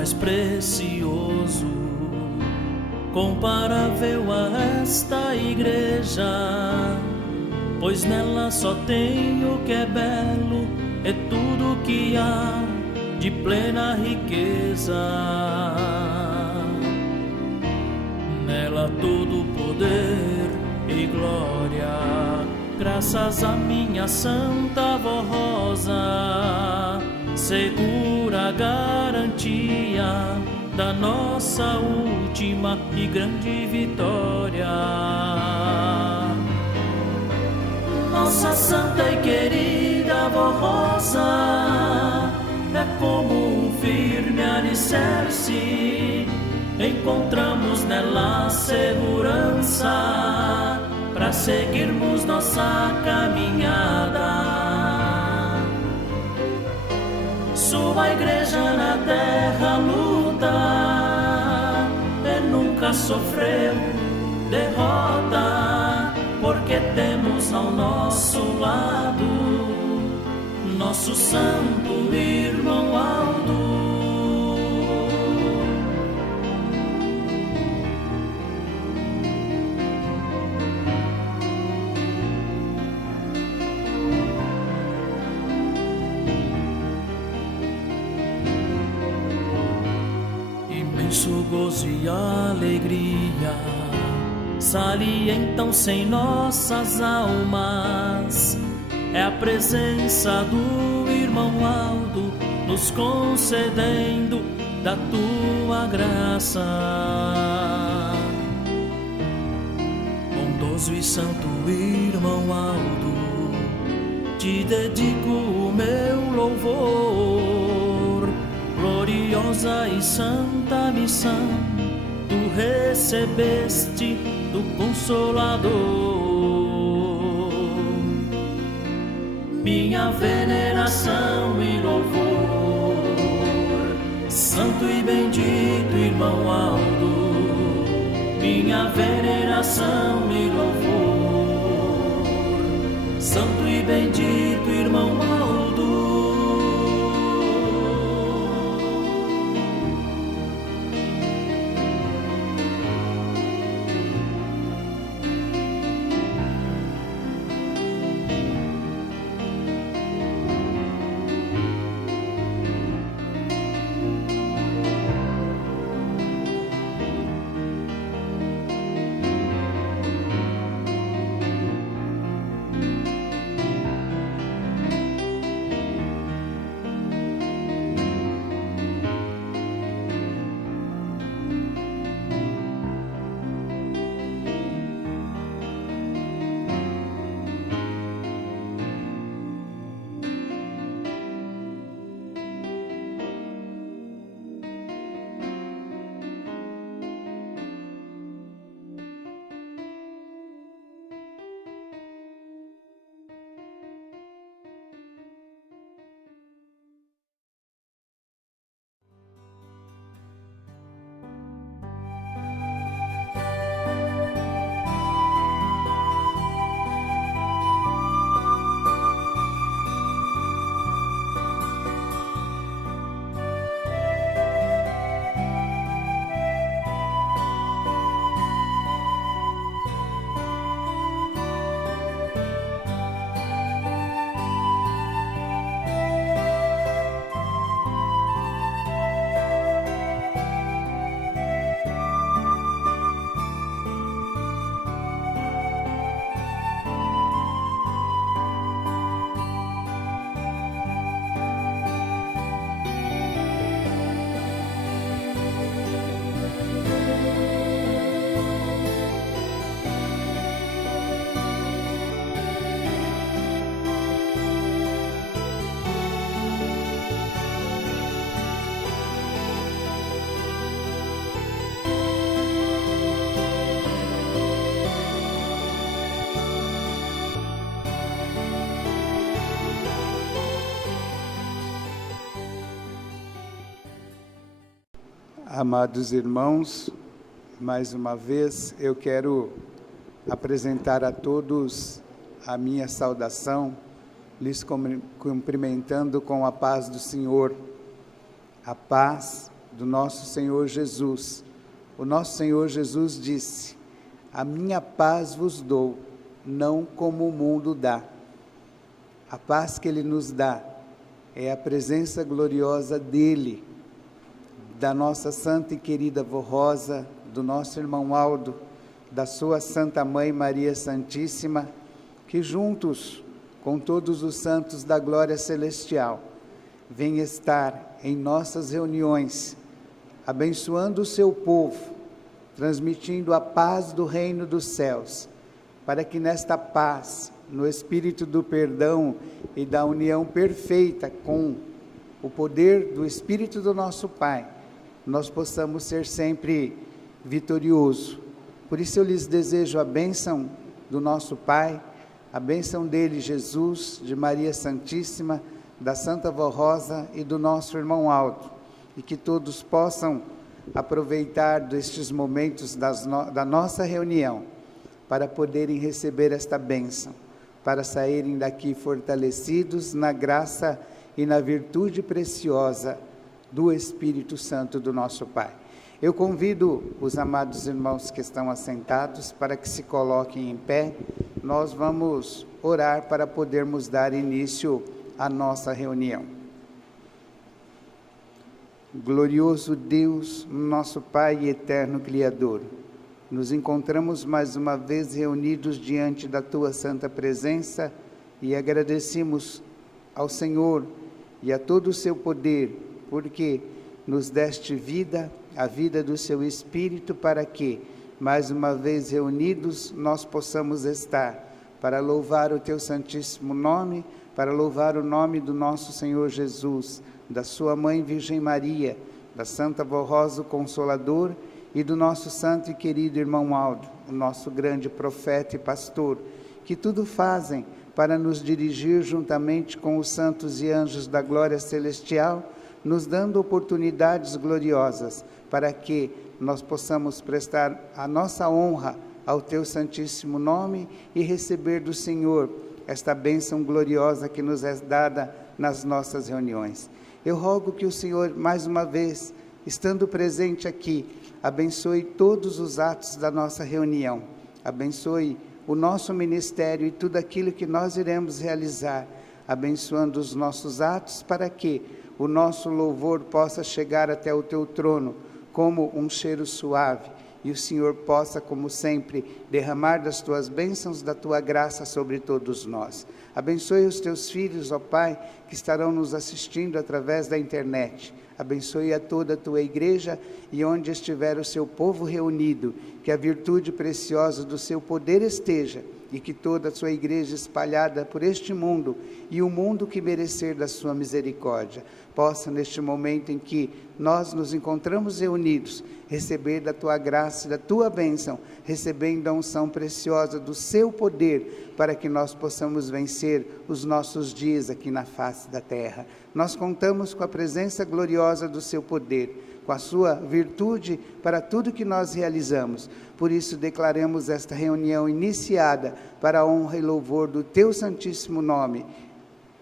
mais precioso, comparável a esta igreja, pois nela só tem o que é belo, é tudo que há de plena riqueza. Nela todo poder e glória, graças à minha santa avó Rosa, segura garantia da nossa última e grande vitória. Nossa santa e querida avó Rosa é como um firme alicerce, encontramos nela segurança para seguirmos nossa caminhada. Sua igreja na terra luta e nunca sofreu derrota, porque temos ao nosso lado nosso santo irmão Aldo. Imenso gozo e alegria salientam-se em nossas almas, é a presença do irmão Aldo nos concedendo da tua graça. Bondoso e santo irmão Aldo, te dedico o meu louvor, gloriosa e santa missão tu recebeste do Consolador. Minha veneração e louvor, santo e bendito irmão Aldo, minha veneração e louvor, santo e bendito irmão Aldo. Amados irmãos, mais uma vez eu quero apresentar a todos a minha saudação, lhes cumprimentando com a paz do Senhor, a paz do nosso Senhor Jesus. O nosso Senhor Jesus disse: a minha paz vos dou, não como o mundo dá. A paz que Ele nos dá é a presença gloriosa dEle, da nossa santa e querida avó Rosa, do nosso irmão Aldo, da sua Santa Mãe Maria Santíssima, que juntos com todos os santos da glória celestial, vem estar em nossas reuniões, abençoando o seu povo, transmitindo a paz do reino dos céus, para que nesta paz, no espírito do perdão e da união perfeita com o poder do Espírito do nosso Pai, nós possamos ser sempre vitoriosos. Por isso eu lhes desejo a bênção do nosso Pai, a bênção dele, Jesus, de Maria Santíssima, da Santa Avó Rosa e do nosso irmão Aldo, e que todos possam aproveitar destes momentos da nossa reunião, para poderem receber esta bênção, para saírem daqui fortalecidos na graça e na virtude preciosa do Espírito Santo do nosso Pai. Eu convido os amados irmãos que estão assentados para que se coloquem em pé. Nós vamos orar para podermos dar início à nossa reunião. Glorioso Deus, nosso Pai e eterno Criador, nos encontramos mais uma vez reunidos diante da Tua santa presença e agradecemos ao Senhor e a todo o Seu poder, porque nos deste vida, a vida do Seu Espírito, para que, mais uma vez reunidos, nós possamos estar para louvar o Teu santíssimo nome, para louvar o nome do nosso Senhor Jesus, da Sua Mãe Virgem Maria, da Santa Avó Rosa, o Consolador, e do nosso santo e querido irmão Aldo, o nosso grande profeta e pastor, que tudo fazem para nos dirigir juntamente com os santos e anjos da glória celestial, nos dando oportunidades gloriosas para que nós possamos prestar a nossa honra ao Teu santíssimo nome e receber do Senhor esta bênção gloriosa que nos é dada nas nossas reuniões. Eu rogo que o Senhor, mais uma vez, estando presente aqui, abençoe todos os atos da nossa reunião, abençoe o nosso ministério e tudo aquilo que nós iremos realizar, abençoando os nossos atos para que o nosso louvor possa chegar até o Teu trono como um cheiro suave, e o Senhor possa, como sempre, derramar das Tuas bênçãos, da Tua graça sobre todos nós. Abençoe os Teus filhos, ó Pai, que estarão nos assistindo através da internet. Abençoe a toda a Tua igreja e onde estiver o Seu povo reunido, que a virtude preciosa do Seu poder esteja, e que toda a Sua igreja espalhada por este mundo e o mundo que merecer da Sua misericórdia, possa neste momento em que nós nos encontramos reunidos, receber da Tua graça e da Tua bênção, recebendo a unção preciosa do Seu poder, para que nós possamos vencer os nossos dias aqui na face da terra. Nós contamos com a presença gloriosa do Seu poder, com a Sua virtude para tudo que nós realizamos. Por isso declaramos esta reunião iniciada para a honra e louvor do Teu santíssimo nome,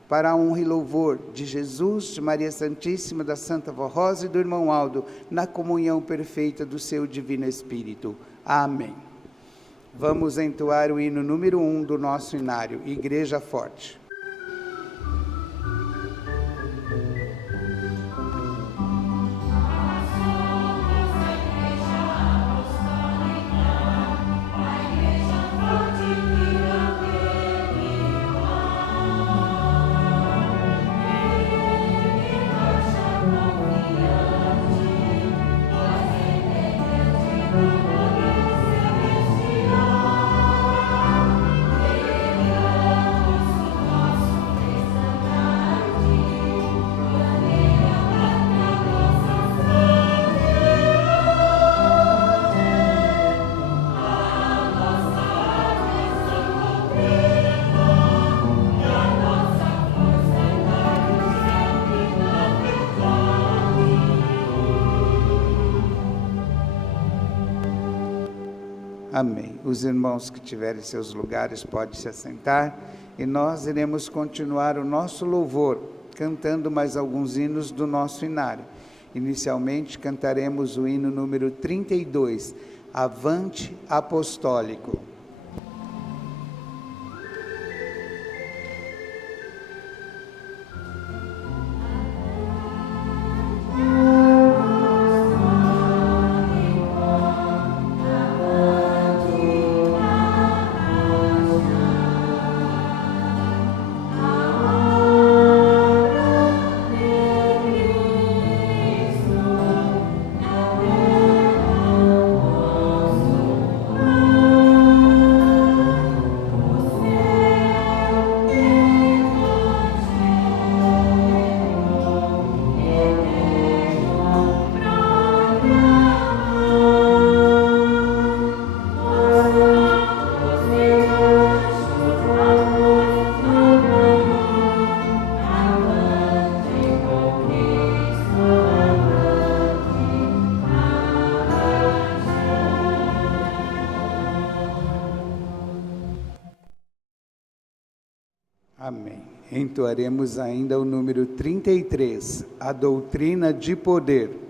para a honra e louvor de Jesus, de Maria Santíssima, da Santa Avó Rosa e do irmão Aldo, na comunhão perfeita do Seu Divino Espírito. Amém. Vamos entoar o hino número 1 do nosso inário, Igreja Forte. Amém. Os irmãos que tiverem seus lugares podem se assentar e nós iremos continuar o nosso louvor, cantando mais alguns hinos do nosso inário. Inicialmente, cantaremos o hino número 32, Avante Apostólico. Amém. Entoaremos ainda o número 33, a doutrina de poder.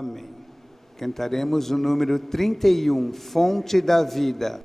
Amém. Cantaremos o número 31, Fonte da Vida.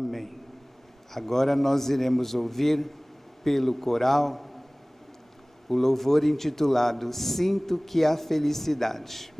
Amém. Agora nós iremos ouvir pelo coral o louvor intitulado Sinto que há felicidade.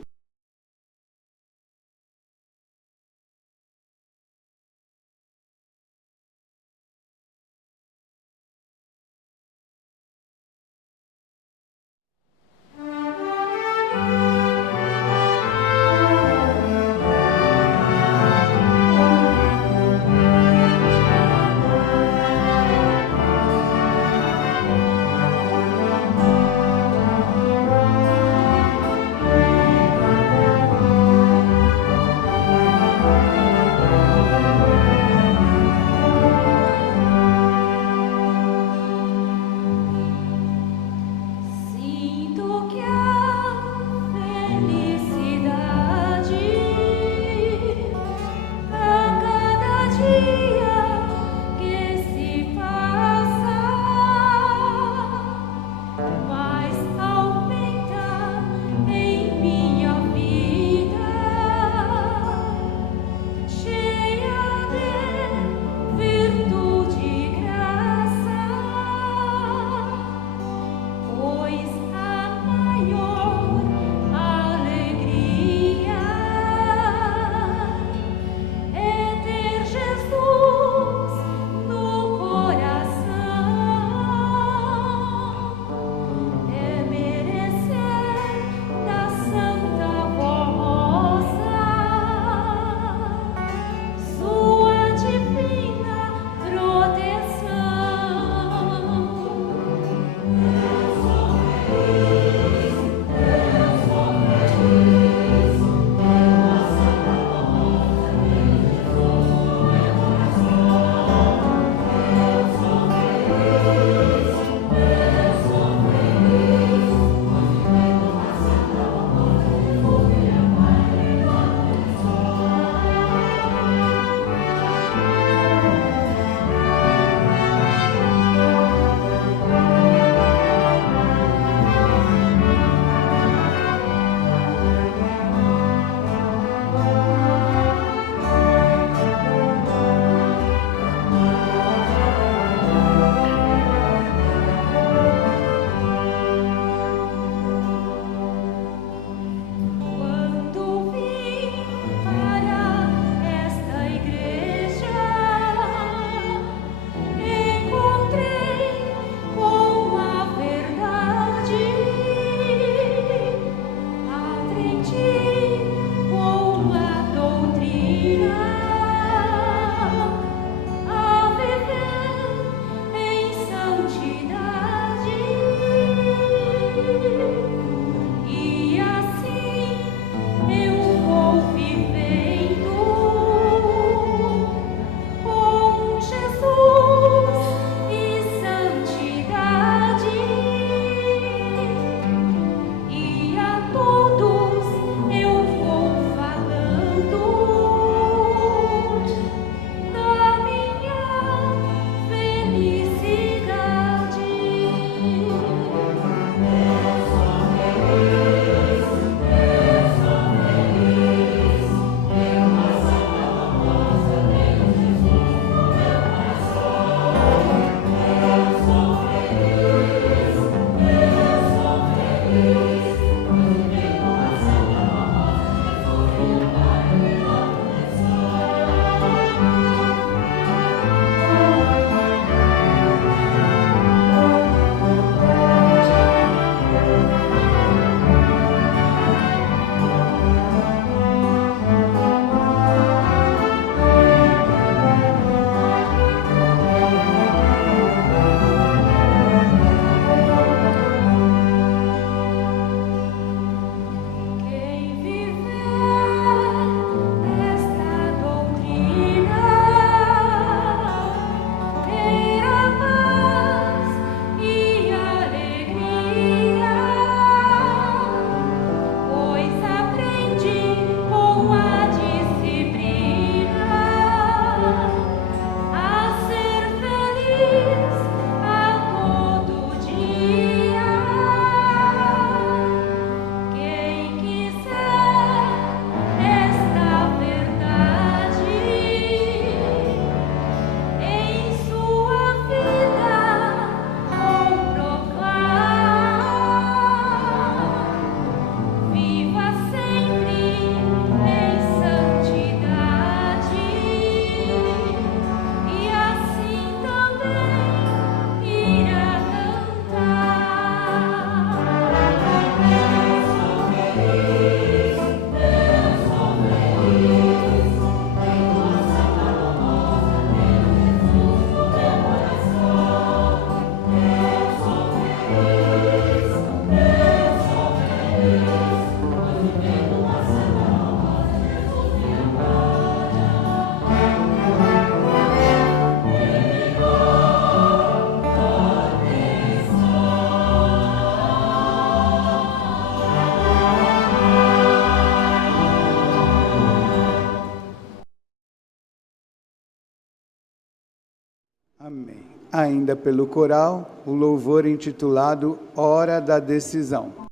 Amém. Ainda pelo coral, o louvor intitulado Hora da Decisão.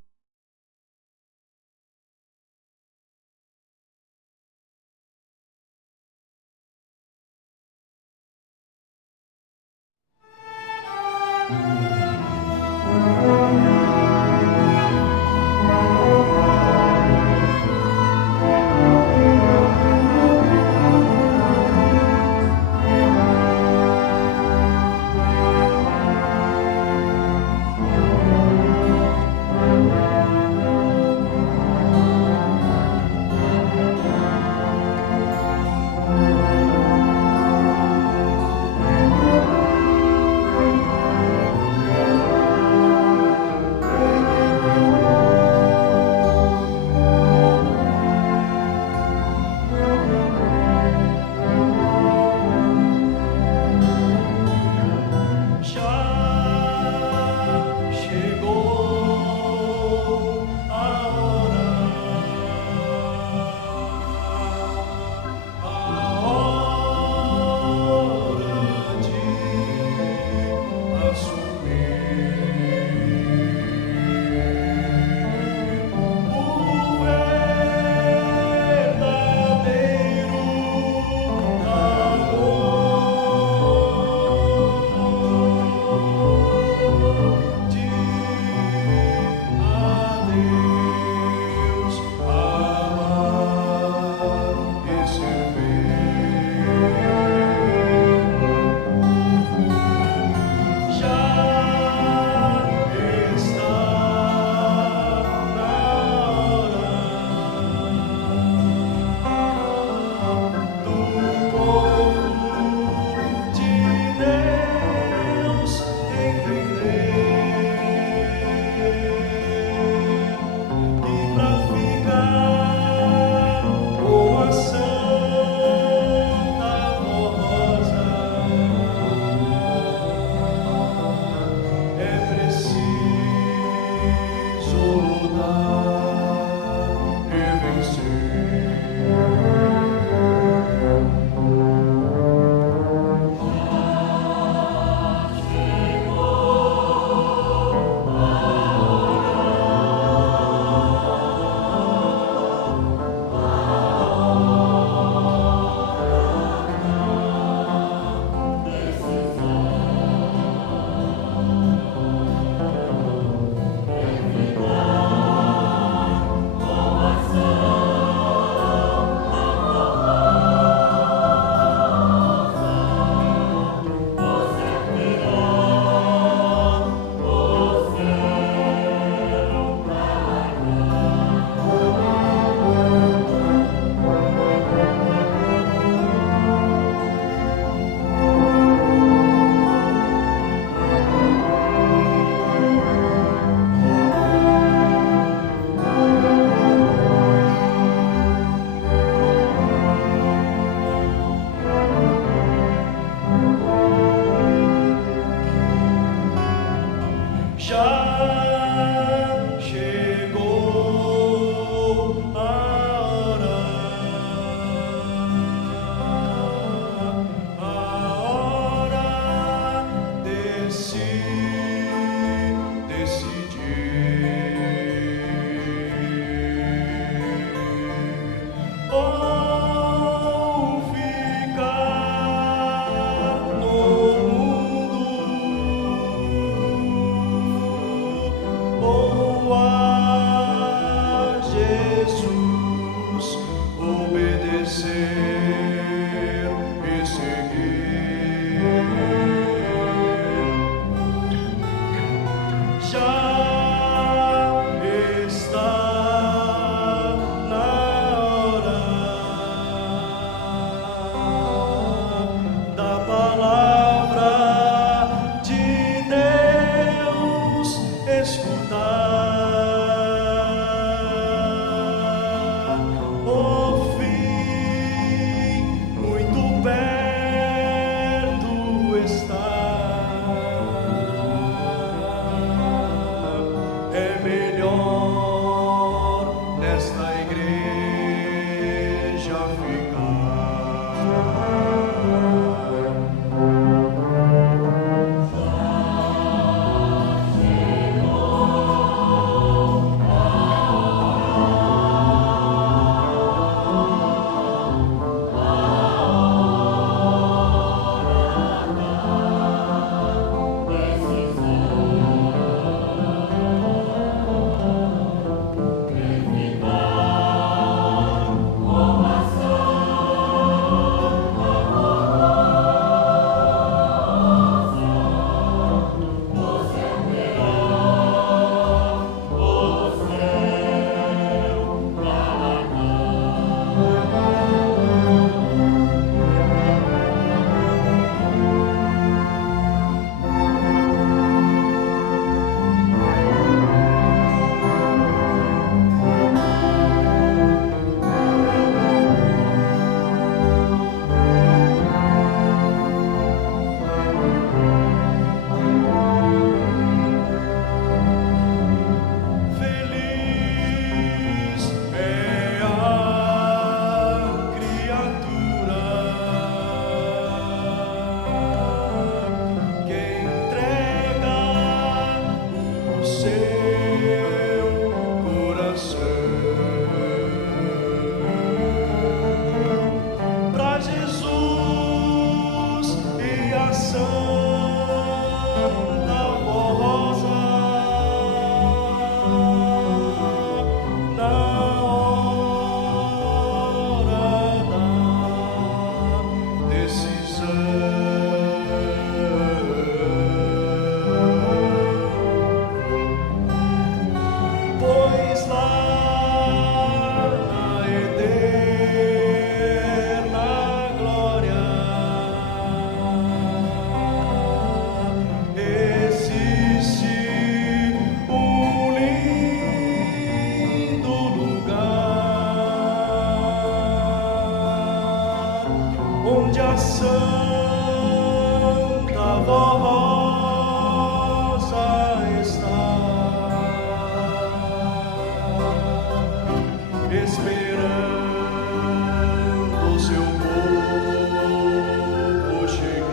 onde a Santa Rosa está, esperando o seu povo chegar.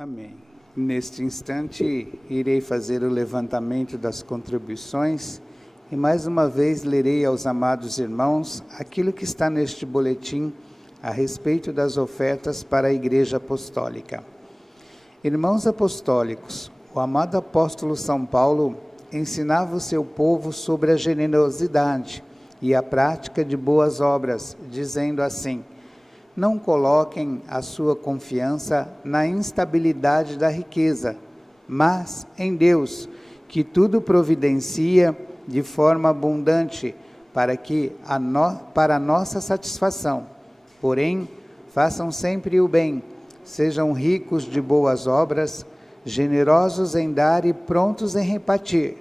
Amém. Neste instante, irei fazer o levantamento das contribuições e mais uma vez lerei aos amados irmãos aquilo que está neste boletim a respeito das ofertas para a Igreja Apostólica. Irmãos apostólicos, o amado apóstolo São Paulo ensinava o seu povo sobre a generosidade e a prática de boas obras, dizendo assim: não coloquem a sua confiança na instabilidade da riqueza, mas em Deus, que tudo providencia de forma abundante para a nossa satisfação. Porém, façam sempre o bem, sejam ricos de boas obras, generosos em dar e prontos em repartir,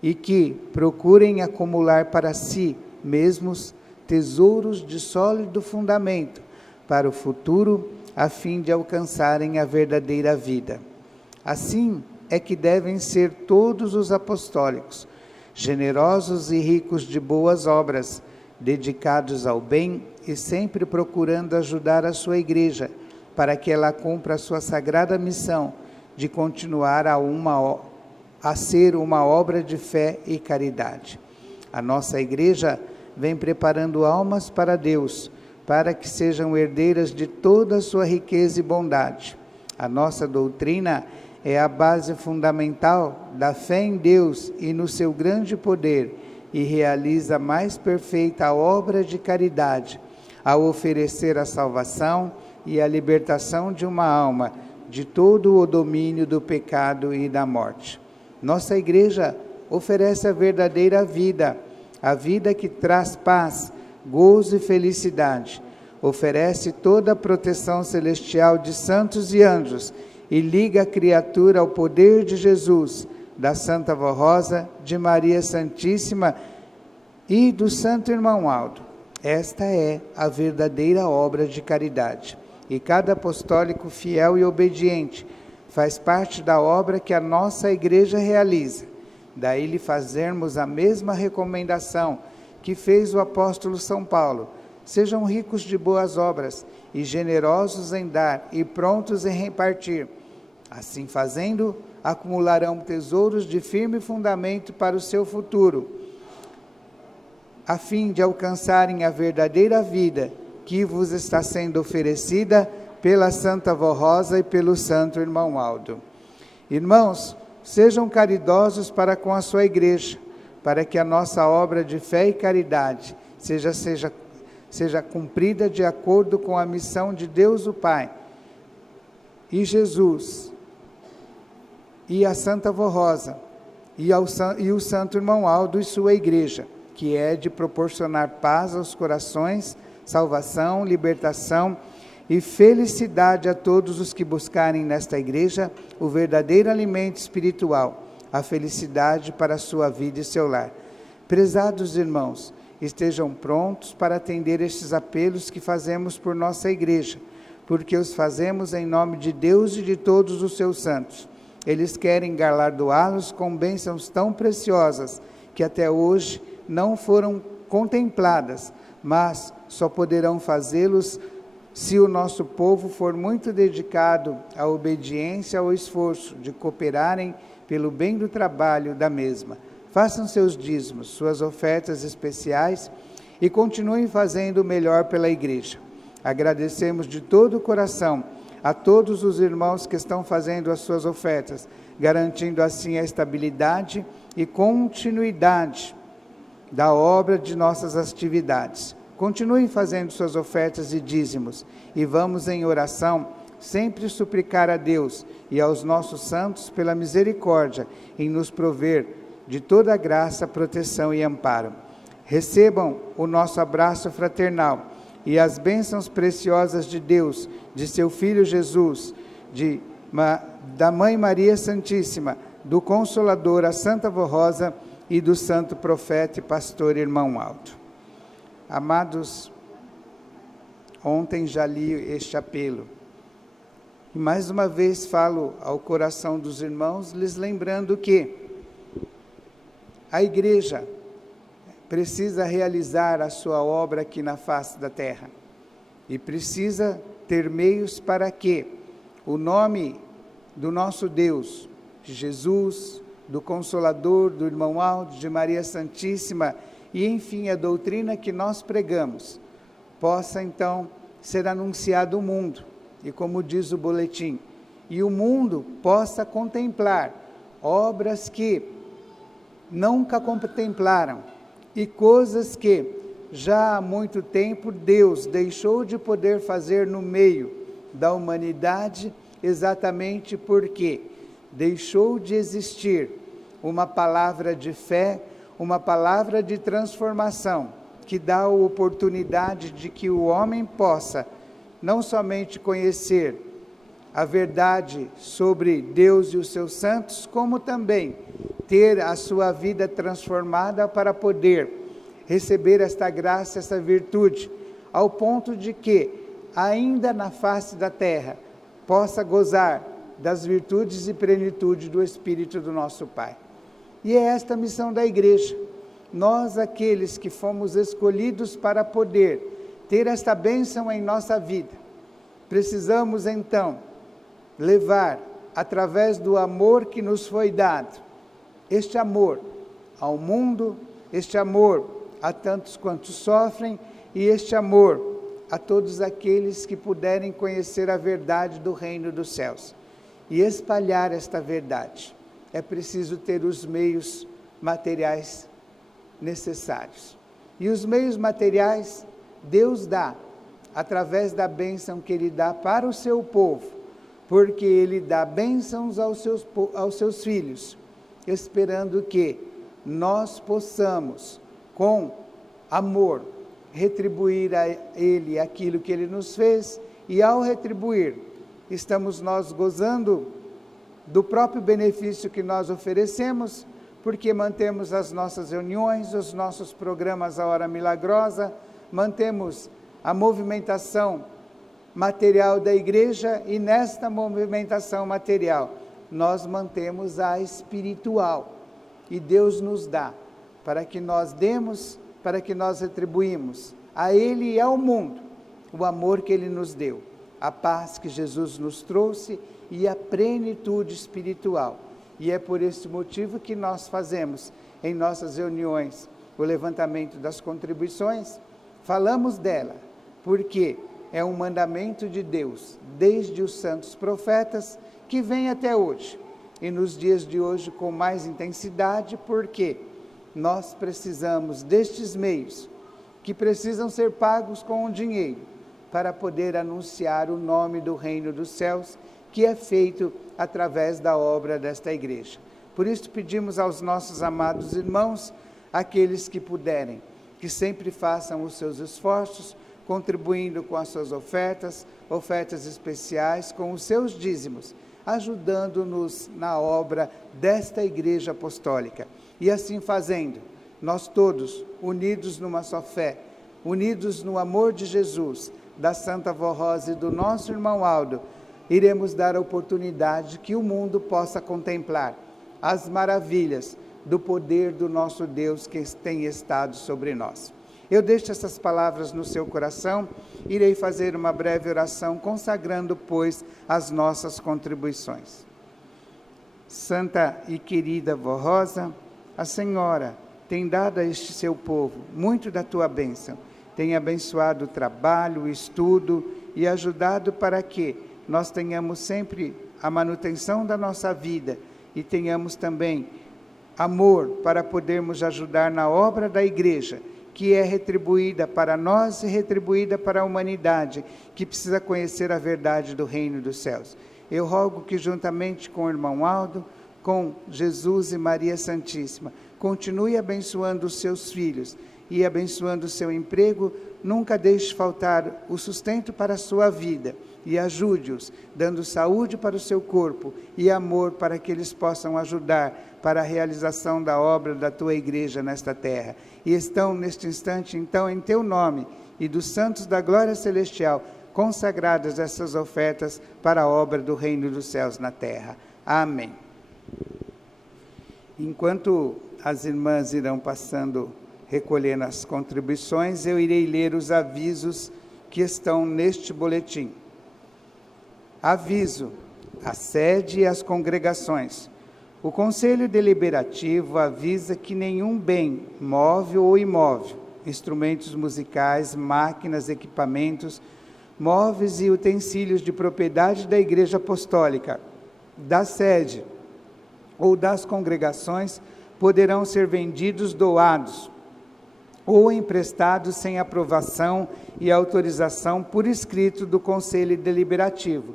e que procurem acumular para si mesmos tesouros de sólido fundamento, para o futuro, a fim de alcançarem a verdadeira vida. Assim é que devem ser todos os apostólicos, generosos e ricos de boas obras, dedicados ao bem e sempre procurando ajudar a sua igreja, para que ela cumpra a sua sagrada missão de continuar a ser uma obra de fé e caridade. A nossa igreja vem preparando almas para Deus, para que sejam herdeiras de toda a sua riqueza e bondade. A nossa doutrina é a base fundamental da fé em Deus e no seu grande poder, e realiza a mais perfeita obra de caridade, ao oferecer a salvação e a libertação de uma alma de todo o domínio do pecado e da morte. Nossa igreja oferece a verdadeira vida, a vida que traz paz, gozo e felicidade, oferece toda a proteção celestial de santos e anjos e liga a criatura ao poder de Jesus, da Santa Vó Rosa, de Maria Santíssima e do Santo Irmão Aldo. Esta é a verdadeira obra de caridade, e cada apostólico fiel e obediente faz parte da obra que a nossa igreja realiza. Daí lhe fazermos a mesma recomendação que fez o apóstolo São Paulo: sejam ricos de boas obras e generosos em dar e prontos em repartir. Assim fazendo, acumularão tesouros de firme fundamento para o seu futuro, a fim de alcançarem a verdadeira vida que vos está sendo oferecida pela Santa Vó Rosa e pelo Santo Irmão Aldo. Irmãos, sejam caridosos para com a sua igreja, para que a nossa obra de fé e caridade seja cumprida de acordo com a missão de Deus o Pai, e Jesus, e a Santa Vó Rosa, e o Santo Irmão Aldo e sua igreja, que é de proporcionar paz aos corações, salvação, libertação e felicidade a todos os que buscarem nesta igreja o verdadeiro alimento espiritual, a felicidade para a sua vida e seu lar. Prezados irmãos, estejam prontos para atender estes apelos que fazemos por nossa igreja, porque os fazemos em nome de Deus e de todos os seus santos. Eles querem galardoá-los com bênçãos tão preciosas que até hoje não foram contempladas, mas só poderão fazê-los se o nosso povo for muito dedicado à obediência, ao esforço de cooperarem pelo bem do trabalho da mesma, façam seus dízimos, suas ofertas especiais e continuem fazendo o melhor pela igreja. Agradecemos de todo o coração a todos os irmãos que estão fazendo as suas ofertas, garantindo assim a estabilidade e continuidade da obra de nossas atividades. Continuem fazendo suas ofertas e dízimos e vamos em oração sempre suplicar a Deus e aos nossos santos pela misericórdia em nos prover de toda a graça, proteção e amparo. Recebam o nosso abraço fraternal e as bênçãos preciosas de Deus, de seu Filho Jesus, da Mãe Maria Santíssima, do Consolador, a Santa Vó Rosa e do Santo Profeta e Pastor Irmão Alto. Amados, ontem já li este apelo. E mais uma vez falo ao coração dos irmãos, lhes lembrando que a igreja precisa realizar a sua obra aqui na face da terra. E precisa ter meios para que o nome do nosso Deus, de Jesus, do Consolador, do Irmão Alto, de Maria Santíssima, e enfim a doutrina que nós pregamos, possa então ser anunciado ao mundo. E como diz o boletim, e o mundo possa contemplar obras que nunca contemplaram e coisas que já há muito tempo Deus deixou de poder fazer no meio da humanidade, exatamente porque deixou de existir uma palavra de fé, uma palavra de transformação, que dá a oportunidade de que o homem possa não somente conhecer a verdade sobre Deus e os seus santos, como também ter a sua vida transformada para poder receber esta graça, essa virtude, ao ponto de que, ainda na face da terra, possa gozar das virtudes e plenitude do Espírito do nosso Pai. E é esta a missão da igreja. Nós, aqueles que fomos escolhidos para poder ter esta bênção em nossa vida, precisamos então levar, através do amor que nos foi dado, este amor ao mundo, este amor a tantos quantos sofrem e este amor a todos aqueles que puderem conhecer a verdade do reino dos céus e espalhar esta verdade. É preciso ter os meios materiais necessários. E os meios materiais Deus dá através da bênção que Ele dá para o seu povo, porque Ele dá bênçãos aos seus filhos, esperando que nós possamos, com amor, retribuir a Ele aquilo que Ele nos fez, e ao retribuir, estamos nós gozando do próprio benefício que nós oferecemos, porque mantemos as nossas reuniões, os nossos programas A Hora Milagrosa, mantemos a movimentação material da igreja, e nesta movimentação material, nós mantemos a espiritual, e Deus nos dá, para que nós demos, para que nós retribuímos a Ele e ao mundo, o amor que Ele nos deu, a paz que Jesus nos trouxe e a plenitude espiritual. E é por esse motivo que nós fazemos em nossas reuniões o levantamento das contribuições, falamos dela, porque é um mandamento de Deus, desde os santos profetas, que vem até hoje, e nos dias de hoje com mais intensidade, porque nós precisamos destes meios, que precisam ser pagos com dinheiro, para poder anunciar o nome do reino dos céus, que é feito através da obra desta igreja. Por isso pedimos aos nossos amados irmãos, aqueles que puderem, que sempre façam os seus esforços, contribuindo com as suas ofertas especiais, com os seus dízimos, ajudando-nos na obra desta igreja apostólica. E assim fazendo, nós todos, unidos numa só fé, unidos no amor de Jesus, da Santa Vó Rosa e do nosso irmão Aldo, iremos dar a oportunidade que o mundo possa contemplar as maravilhas do poder do nosso Deus que tem estado sobre nós. Eu deixo essas palavras no seu coração, irei fazer uma breve oração, consagrando, pois, as nossas contribuições. Santa e querida Vó Rosa, a Senhora tem dado a este seu povo muito da tua bênção. Tem abençoado o trabalho, o estudo e ajudado para que nós tenhamos sempre a manutenção da nossa vida e tenhamos também amor para podermos ajudar na obra da igreja, que é retribuída para nós e retribuída para a humanidade, que precisa conhecer a verdade do reino dos céus. Eu rogo que juntamente com o irmão Aldo, com Jesus e Maria Santíssima, continue abençoando os seus filhos e abençoando o seu emprego, nunca deixe faltar o sustento para a sua vida e ajude-os, dando saúde para o seu corpo e amor para que eles possam ajudar para a realização da obra da tua igreja nesta terra. E estão neste instante, então, em teu nome e dos santos da glória celestial, consagradas essas ofertas para a obra do reino dos céus na terra. Amém. Enquanto as irmãs irão passando, recolhendo as contribuições, eu irei ler os avisos que estão neste boletim. Aviso: a sede e as congregações. O Conselho Deliberativo avisa que nenhum bem, móvel ou imóvel, instrumentos musicais, máquinas, equipamentos, móveis e utensílios de propriedade da Igreja Apostólica, da sede ou das congregações poderão ser vendidos, doados ou emprestados sem aprovação e autorização por escrito do Conselho Deliberativo,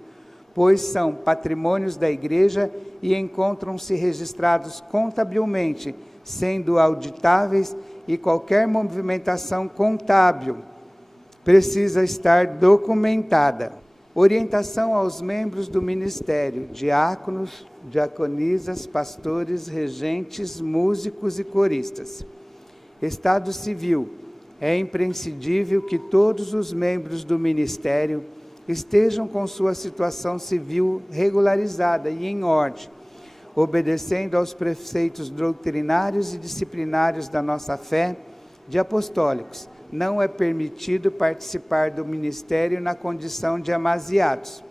pois são patrimônios da Igreja e encontram-se registrados contabilmente, sendo auditáveis, e qualquer movimentação contábil precisa estar documentada. Orientação aos membros do ministério, diáconos, diaconisas, pastores, regentes, músicos e coristas. Estado civil. É imprescindível que todos os membros do ministério estejam com sua situação civil regularizada e em ordem, obedecendo aos preceitos doutrinários e disciplinários da nossa fé de apostólicos. Não é permitido participar do ministério na condição de amasiados.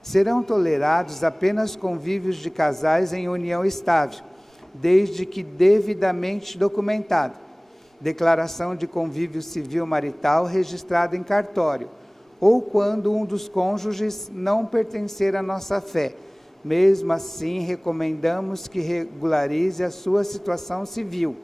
Serão tolerados apenas convívios de casais em união estável, desde que devidamente documentado. Declaração de convívio civil marital registrada em cartório, ou quando um dos cônjuges não pertencer à nossa fé. Mesmo assim, recomendamos que regularize a sua situação civil.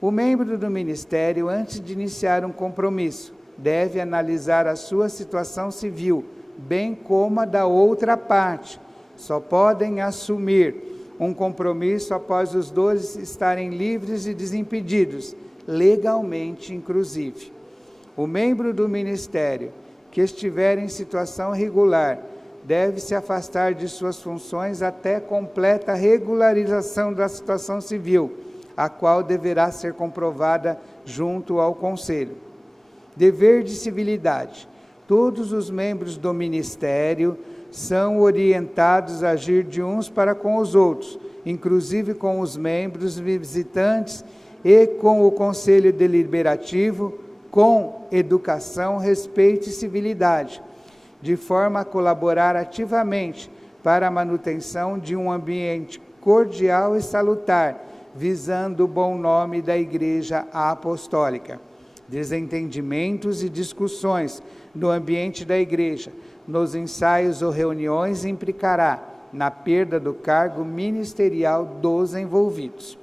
O membro do ministério, antes de iniciar um compromisso, deve analisar a sua situação civil, bem como a da outra parte. Só podem assumir um compromisso após os dois estarem livres e desimpedidos, legalmente inclusive. O membro do ministério que estiver em situação regular deve se afastar de suas funções até completa regularização da situação civil, a qual deverá ser comprovada junto ao Conselho. Dever de civilidade. Todos os membros do ministério são orientados a agir de uns para com os outros, inclusive com os membros visitantes e com o Conselho Deliberativo, com educação, respeito e civilidade, de forma a colaborar ativamente para a manutenção de um ambiente cordial e salutar, visando o bom nome da Igreja Apostólica. Desentendimentos e discussões no ambiente da Igreja, nos ensaios ou reuniões, implicará na perda do cargo ministerial dos envolvidos.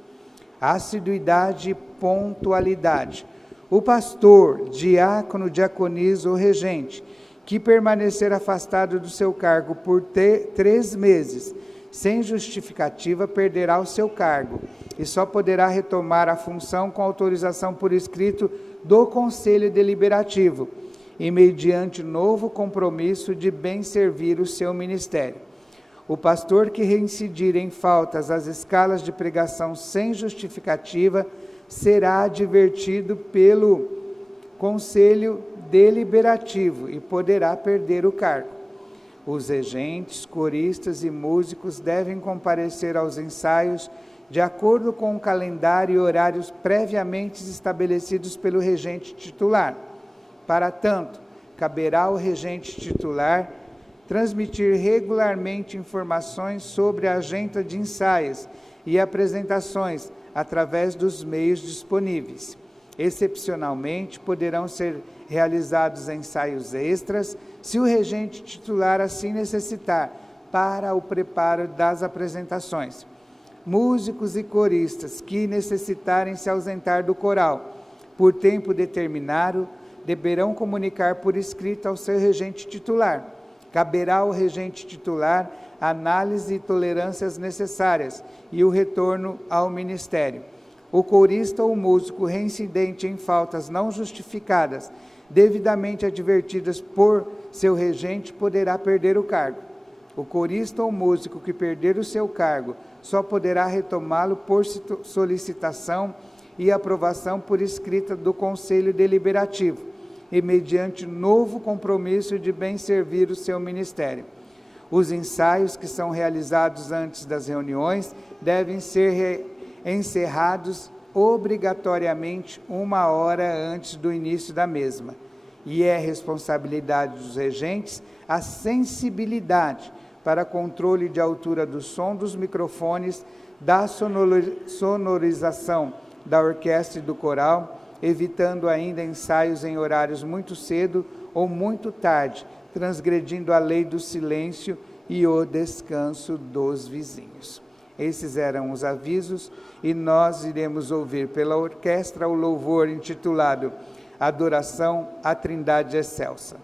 Assiduidade e pontualidade. O pastor, diácono, diaconisa ou regente, que permanecer afastado do seu cargo por 3 meses, sem justificativa, perderá o seu cargo e só poderá retomar a função com autorização por escrito do Conselho Deliberativo e mediante novo compromisso de bem servir o seu ministério. O pastor que reincidir em faltas às escalas de pregação sem justificativa será advertido pelo Conselho Deliberativo e poderá perder o cargo. Os regentes, coristas e músicos devem comparecer aos ensaios de acordo com o calendário e horários previamente estabelecidos pelo regente titular. Para tanto, caberá ao regente titular transmitir regularmente informações sobre a agenda de ensaios e apresentações através dos meios disponíveis. Excepcionalmente, poderão ser realizados ensaios extras, se o regente titular assim necessitar, para o preparo das apresentações. Músicos e coristas que necessitarem se ausentar do coral por tempo determinado, deverão comunicar por escrito ao seu regente titular. Caberá ao regente titular análise e tolerâncias necessárias e o retorno ao ministério. O corista ou músico reincidente em faltas não justificadas, devidamente advertidas por seu regente, poderá perder o cargo. O corista ou músico que perder o seu cargo só poderá retomá-lo por solicitação e aprovação por escrita do Conselho Deliberativo e mediante novo compromisso de bem servir o seu ministério. Os ensaios que são realizados antes das reuniões devem ser encerrados obrigatoriamente 1 hora antes do início da mesma. E é responsabilidade dos regentes a sensibilidade para controle de altura do som dos microfones, da sonorização da orquestra e do coral, evitando ainda ensaios em horários muito cedo ou muito tarde, transgredindo a lei do silêncio e o descanso dos vizinhos. Esses eram os avisos e nós iremos ouvir pela orquestra o louvor intitulado Adoração à Trindade Excelsa.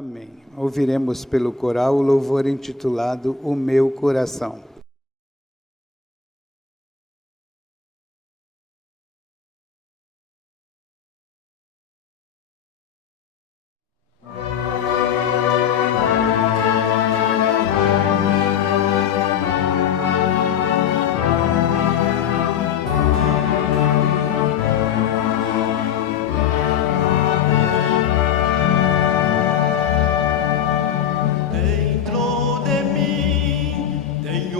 Amém. Ouviremos pelo coral o louvor intitulado O Meu Coração. Dentro de mim tem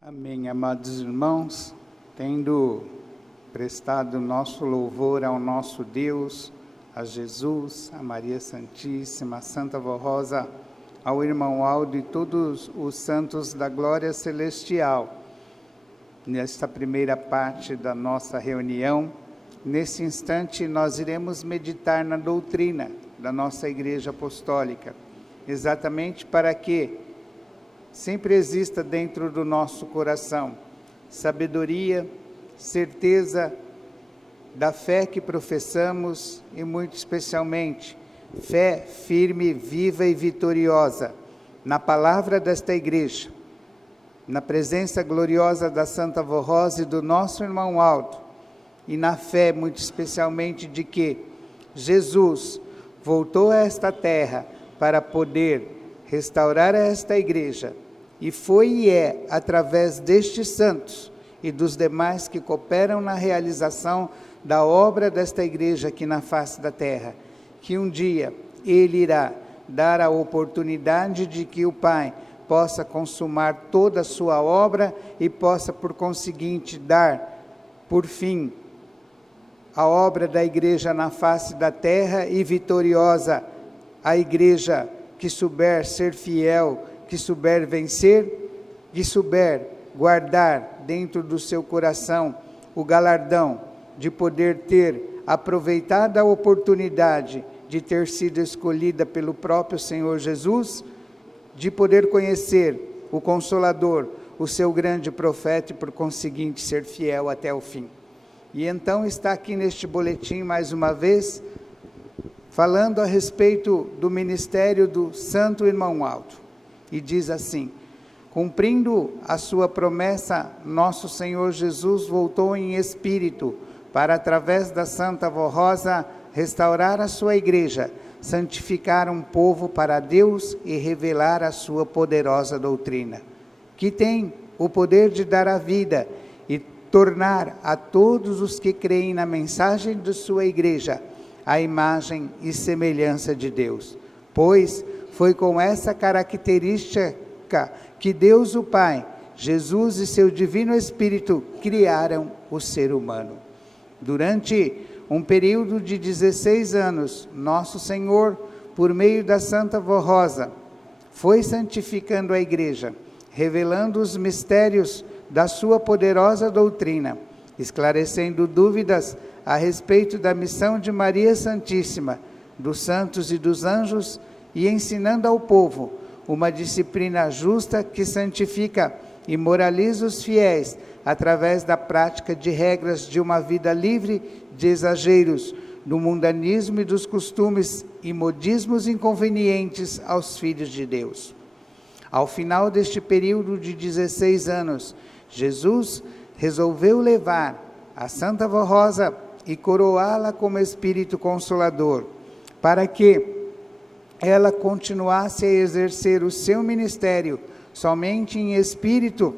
Amém, amados irmãos, tendo prestado nosso louvor ao nosso Deus, a Jesus, a Maria Santíssima, a Santa Vó Rosa, ao irmão Aldo e todos os santos da glória celestial. Nesta primeira parte da nossa reunião, nesse instante nós iremos meditar na doutrina da nossa Igreja Apostólica, exatamente para que sempre exista dentro do nosso coração sabedoria, certeza da fé que professamos e, muito especialmente, fé firme, viva e vitoriosa na palavra desta igreja, na presença gloriosa da Santa Vó Rosa e do nosso irmão Aldo, e na fé, muito especialmente, de que Jesus voltou a esta terra para poder restaurar esta igreja, e foi e é através destes santos e dos demais que cooperam na realização da obra desta igreja aqui na face da terra, que um dia Ele irá dar a oportunidade de que o Pai possa consumar toda a sua obra e possa, por conseguinte, dar, por fim, a obra da igreja na face da terra e vitoriosa, a igreja que souber ser fiel, que souber vencer, que souber guardar dentro do seu coração o galardão de poder ter aproveitado a oportunidade de ter sido escolhida pelo próprio Senhor Jesus, de poder conhecer o Consolador, o seu grande profeta, e por conseguinte ser fiel até o fim. E então está aqui neste boletim mais uma vez, falando a respeito do ministério do Santo Irmão Aldo. E diz assim: cumprindo a sua promessa, nosso Senhor Jesus voltou em espírito para, através da Santa Vó Rosa, restaurar a sua igreja, santificar um povo para Deus e revelar a sua poderosa doutrina, que tem o poder de dar a vida e tornar a todos os que creem na mensagem de sua igreja a imagem e semelhança de Deus. Pois foi com essa característica que Deus o Pai, Jesus e seu Divino Espírito criaram o ser humano. Durante um período de 16 anos, nosso Senhor, por meio da Santa Vó Rosa, foi santificando a igreja, revelando os mistérios da sua poderosa doutrina, esclarecendo dúvidas a respeito da missão de Maria Santíssima, dos santos e dos anjos, e ensinando ao povo uma disciplina justa que santifica e moraliza os fiéis através da prática de regras de uma vida livre de exageros, do mundanismo e dos costumes e modismos inconvenientes aos filhos de Deus. Ao final deste período de 16 anos, Jesus resolveu levar a Santa Vó Rosa e coroá-la como Espírito Consolador, para que ela continuasse a exercer o seu ministério somente em espírito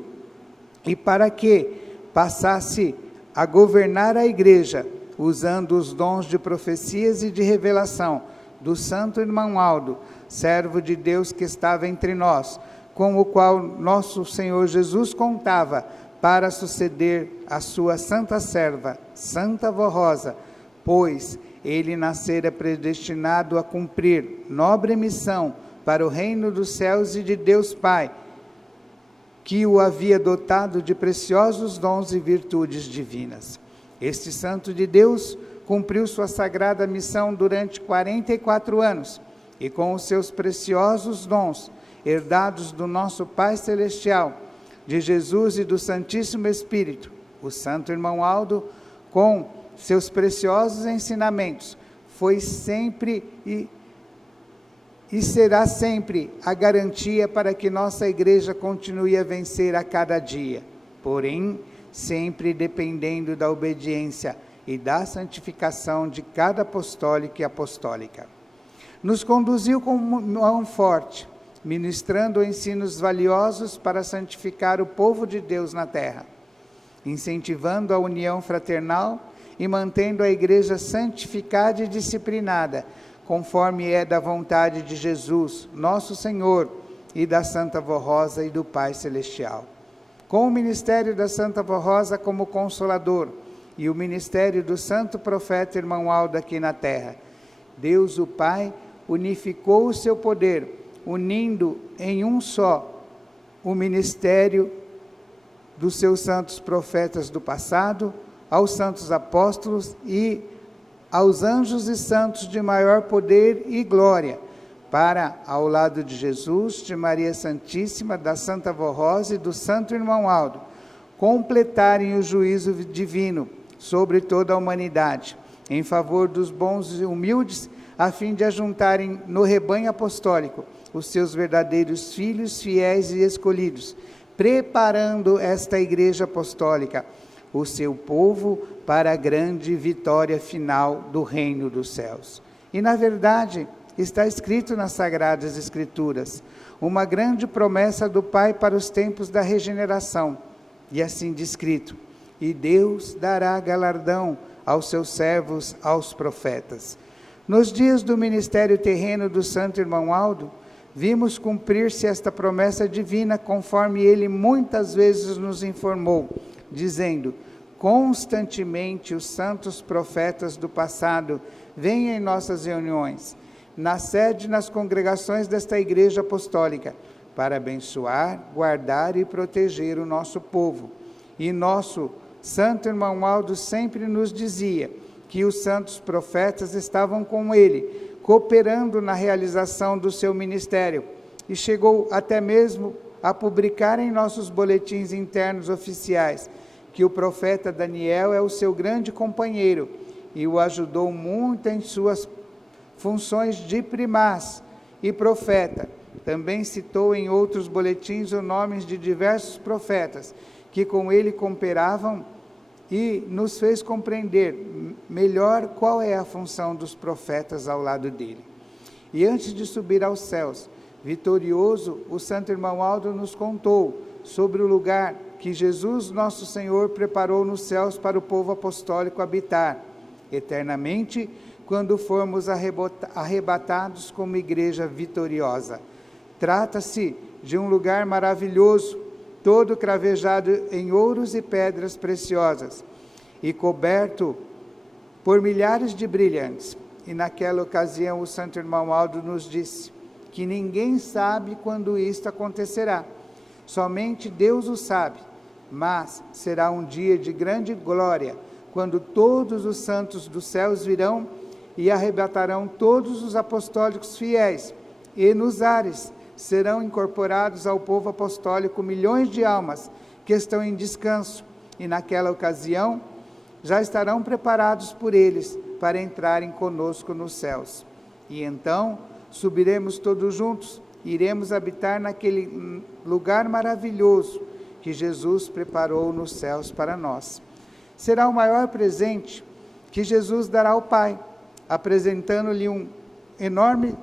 e para que passasse a governar a igreja, usando os dons de profecias e de revelação do Santo Irmão Aldo, servo de Deus que estava entre nós, com o qual nosso Senhor Jesus contava para suceder a sua santa serva, Santa Vó Rosa, pois ele nascera predestinado a cumprir nobre missão para o reino dos céus e de Deus Pai, que o havia dotado de preciosos dons e virtudes divinas. Este santo de Deus cumpriu sua sagrada missão durante 44 anos, e com os seus preciosos dons, herdados do nosso Pai Celestial, de Jesus e do Santíssimo Espírito, o Santo Irmão Aldo, com seus preciosos ensinamentos, foi sempre e será sempre a garantia para que nossa igreja continue a vencer a cada dia, porém, sempre dependendo da obediência e da santificação de cada apostólico e apostólica. Nos conduziu com mão forte, ministrando ensinos valiosos para santificar o povo de Deus na terra, incentivando a união fraternal e mantendo a igreja santificada e disciplinada, conforme é da vontade de Jesus, nosso Senhor, e da Santa Vó Rosa e do Pai Celestial. com o ministério da Santa Vó Rosa como consolador e o ministério do santo profeta irmão Aldo aqui na terra. Deus, o Pai, unificou o seu poder, unindo em um só o ministério dos seus santos profetas do passado, aos santos apóstolos e aos anjos e santos de maior poder e glória, para, ao lado de Jesus, de Maria Santíssima, da Santa Vó Rosa e do santo irmão Aldo, completarem o juízo divino sobre toda a humanidade, em favor dos bons e humildes, a fim de ajuntarem no rebanho apostólico os seus verdadeiros filhos, fiéis e escolhidos, preparando esta igreja apostólica, o seu povo, para a grande vitória final do reino dos céus. E na verdade, está escrito nas Sagradas Escrituras, uma grande promessa do Pai para os tempos da regeneração, e assim descrito: e Deus dará galardão aos seus servos, aos profetas. Nos dias do ministério terreno do santo irmão Aldo, vimos cumprir-se esta promessa divina, conforme ele muitas vezes nos informou, dizendo: constantemente os santos profetas do passado vêm em nossas reuniões, na sede e nas congregações desta igreja apostólica, para abençoar, guardar e proteger o nosso povo. E nosso santo irmão Aldo sempre nos dizia que os santos profetas estavam com ele, cooperando na realização do seu ministério, e chegou até mesmo a publicar em nossos boletins internos oficiais que o profeta Daniel é o seu grande companheiro e o ajudou muito em suas funções de primaz e profeta. Também citou em outros boletins os nomes de diversos profetas que com ele cooperavam e nos fez compreender melhor qual é a função dos profetas ao lado dele. E antes de subir aos céus, vitorioso, o santo irmão Aldo nos contou sobre o lugar que Jesus, nosso Senhor, preparou nos céus para o povo apostólico habitar eternamente, quando formos arrebatados como igreja vitoriosa. Trata-se de um lugar maravilhoso, todo cravejado em ouros e pedras preciosas, e coberto por milhares de brilhantes. E naquela ocasião o santo irmão Aldo nos disse que ninguém sabe quando isto acontecerá, somente Deus o sabe, mas será um dia de grande glória, quando todos os santos dos céus virão e arrebatarão todos os apostólicos fiéis, e nos ares serão incorporados ao povo apostólico milhões de almas que estão em descanso, e naquela ocasião já estarão preparados por eles para entrarem conosco nos céus. E então subiremos todos juntos, iremos habitar naquele lugar maravilhoso que Jesus preparou nos céus para nós. Será o maior presente que Jesus dará ao Pai, apresentando-lhe um enorme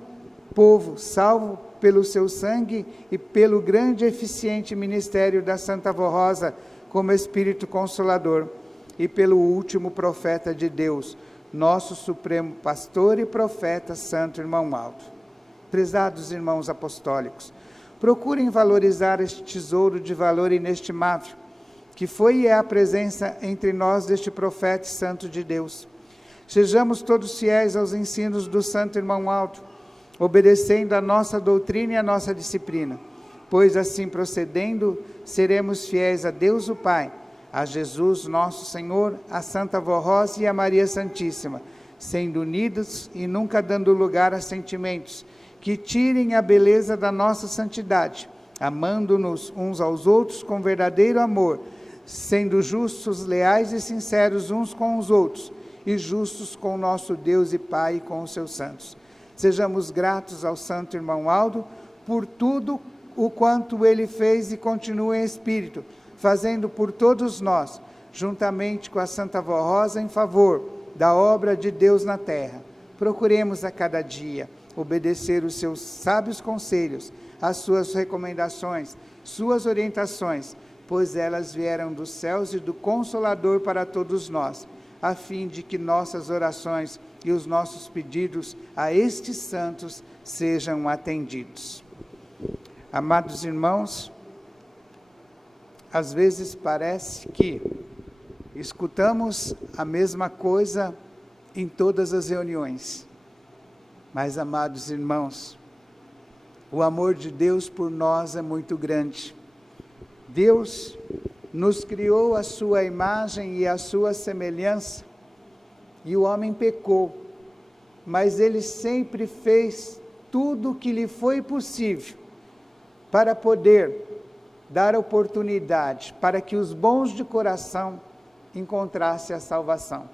povo, salvo pelo seu sangue e pelo grande e eficiente ministério da Santa Vó Rosa como Espírito Consolador, e pelo último profeta de Deus, nosso supremo pastor e profeta, santo irmão Aldo. Prezados irmãos apostólicos, procurem valorizar este tesouro de valor inestimável, que foi e é a presença entre nós deste profeta e santo de Deus. Sejamos todos fiéis aos ensinos do santo irmão Aldo, obedecendo a nossa doutrina e a nossa disciplina, pois assim procedendo, seremos fiéis a Deus o Pai, a Jesus nosso Senhor, a Santa Vó Rosa e a Maria Santíssima, sendo unidos e nunca dando lugar a sentimentos que tirem a beleza da nossa santidade, amando-nos uns aos outros com verdadeiro amor, sendo justos, leais e sinceros uns com os outros, e justos com o nosso Deus e Pai e com os seus santos. Sejamos gratos ao santo irmão Aldo por tudo o quanto ele fez e continua em espírito, fazendo por todos nós, juntamente com a Santa Vó Rosa, em favor da obra de Deus na terra. Procuremos a cada dia obedecer os seus sábios conselhos, as suas recomendações, suas orientações, pois elas vieram dos céus e do Consolador para todos nós, a fim de que nossas orações e os nossos pedidos a estes santos sejam atendidos. Amados irmãos, Às vezes parece que escutamos a mesma coisa em todas as reuniões. Mas, amados irmãos, o amor de Deus por nós é muito grande. Deus nos criou a sua imagem e a sua semelhança, e o homem pecou, mas ele sempre fez tudo o que lhe foi possível para poder dar oportunidade para que os bons de coração encontrassem a salvação.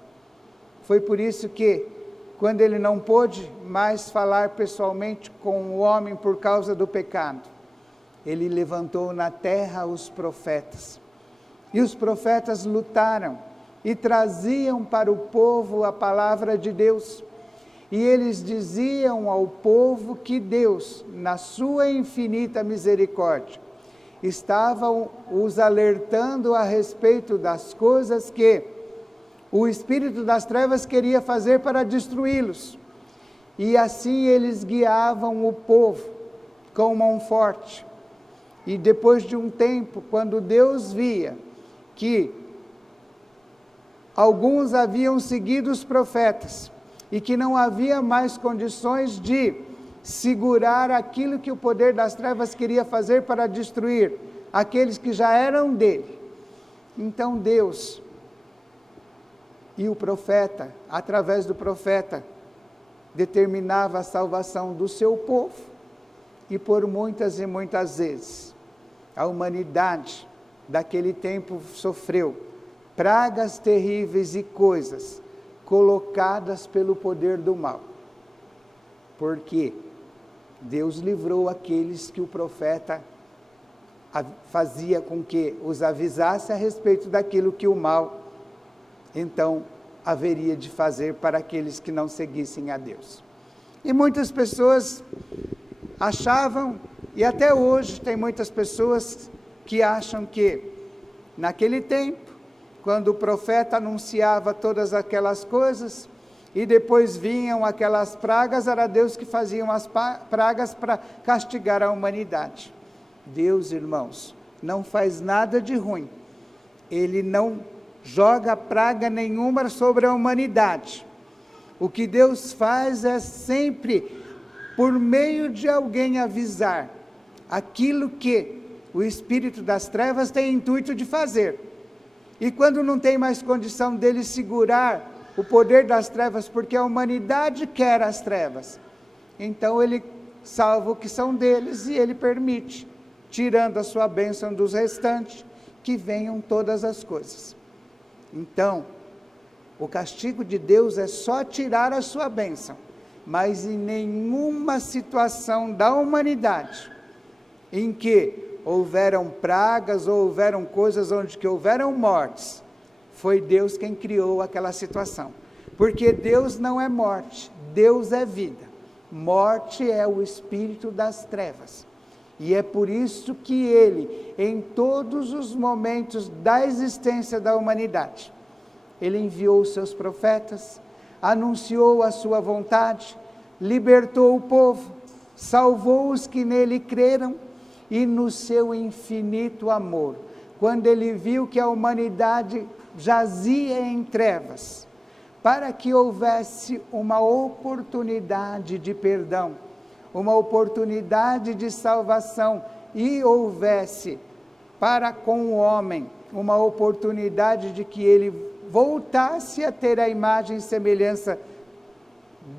Foi por isso que, quando ele não pôde mais falar pessoalmente com o homem por causa do pecado, ele levantou na terra os profetas. E os profetas lutaram e traziam para o povo a palavra de Deus. E eles diziam ao povo que Deus, na sua infinita misericórdia, estava os alertando a respeito das coisas que o espírito das trevas queria fazer para destruí-los. E assim eles guiavam o povo com mão forte. E depois de um tempo, quando Deus via que alguns haviam seguido os profetas e que não havia mais condições de segurar aquilo que o poder das trevas queria fazer para destruir aqueles que já eram dele, então Deus e o profeta, através do profeta, determinava a salvação do seu povo, e por muitas e muitas vezes a humanidade daquele tempo sofreu pragas terríveis e coisas colocadas pelo poder do mal, porque Deus livrou aqueles que o profeta fazia com que os avisasse a respeito daquilo que o mal então haveria de fazer para aqueles que não seguissem a Deus. E muitas pessoas achavam, e até hoje tem muitas pessoas que acham que naquele tempo, quando o profeta anunciava todas aquelas coisas, e depois vinham aquelas pragas, era Deus que fazia as pragas para castigar a humanidade. Deus, irmãos, não faz nada de ruim. Ele não joga praga nenhuma sobre a humanidade. O que Deus faz é sempre por meio de alguém avisar aquilo que o espírito das trevas tem intuito de fazer. E quando não tem mais condição dele segurar o poder das trevas, porque a humanidade quer as trevas, então ele salva o que são deles e ele permite, tirando a sua bênção dos restantes, que venham todas as coisas. Então, o castigo de Deus é só tirar a sua bênção, mas em nenhuma situação da humanidade, em que houveram pragas, ou houveram coisas onde que houveram mortes, foi Deus quem criou aquela situação, porque Deus não é morte, Deus é vida. Morte é o espírito das trevas, e é por isso que Ele, em todos os momentos da existência da humanidade, Ele enviou os seus profetas, anunciou a sua vontade, libertou o povo, salvou os que nele creram, e no seu infinito amor, quando Ele viu que a humanidade jazia em trevas, para que houvesse uma oportunidade de perdão, uma oportunidade de salvação, e houvesse para com o homem uma oportunidade de que ele voltasse a ter a imagem e semelhança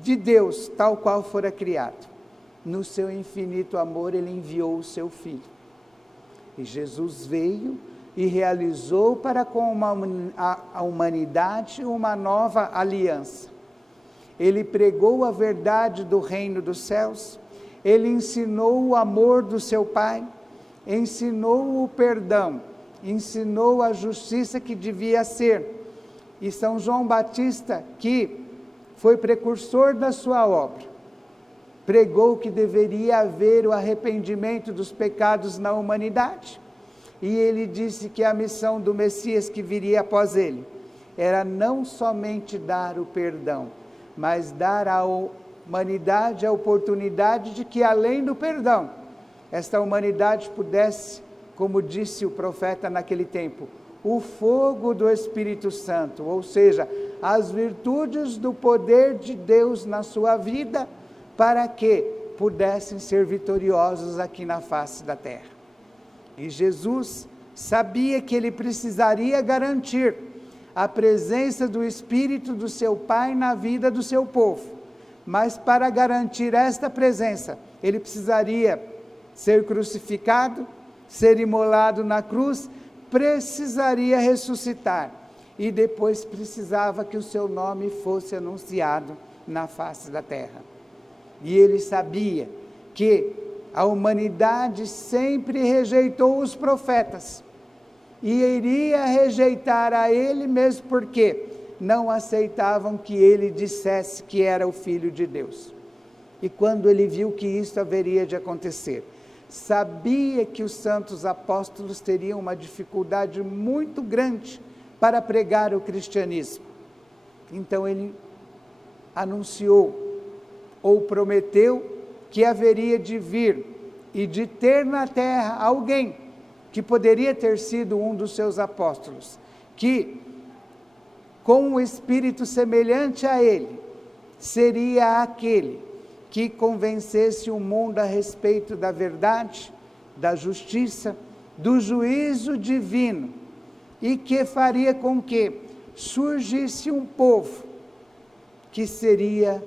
de Deus, tal qual fora criado. No seu infinito amor, Ele enviou o seu Filho. E Jesus veio e realizou para com a humanidade uma nova aliança. Ele pregou a verdade do reino dos céus, Ele ensinou o amor do seu Pai, ensinou o perdão, ensinou a justiça que devia ser. E São João Batista, que foi precursor da sua obra, pregou que deveria haver o arrependimento dos pecados na humanidade. E ele disse que a missão do Messias que viria após ele era não somente dar o perdão, mas dar à humanidade a oportunidade de que, além do perdão, esta humanidade pudesse como disse o profeta naquele tempo, o fogo do Espírito Santo, ou seja, as virtudes do poder de Deus na sua vida, para que pudessem ser vitoriosos aqui na face da terra. E Jesus sabia que ele precisaria garantir a presença do Espírito do seu Pai na vida do seu povo, mas para garantir esta presença, ele precisaria ser crucificado, ser imolado na cruz, precisaria ressuscitar, e depois precisava que o seu nome fosse anunciado na face da terra. E ele sabia que a humanidade sempre rejeitou os profetas, e iria rejeitar a ele mesmo porque não aceitavam que ele dissesse que era o Filho de Deus. E quando ele viu que isso haveria de acontecer, sabia que os santos apóstolos teriam uma dificuldade muito grande para pregar o cristianismo. Então ele anunciou, ou prometeu, que haveria de vir e de ter na terra alguém que poderia ter sido um dos seus apóstolos, que com um espírito semelhante a ele, seria aquele que convencesse o mundo a respeito da verdade, da justiça, do juízo divino, e que faria com que surgisse um povo, que seria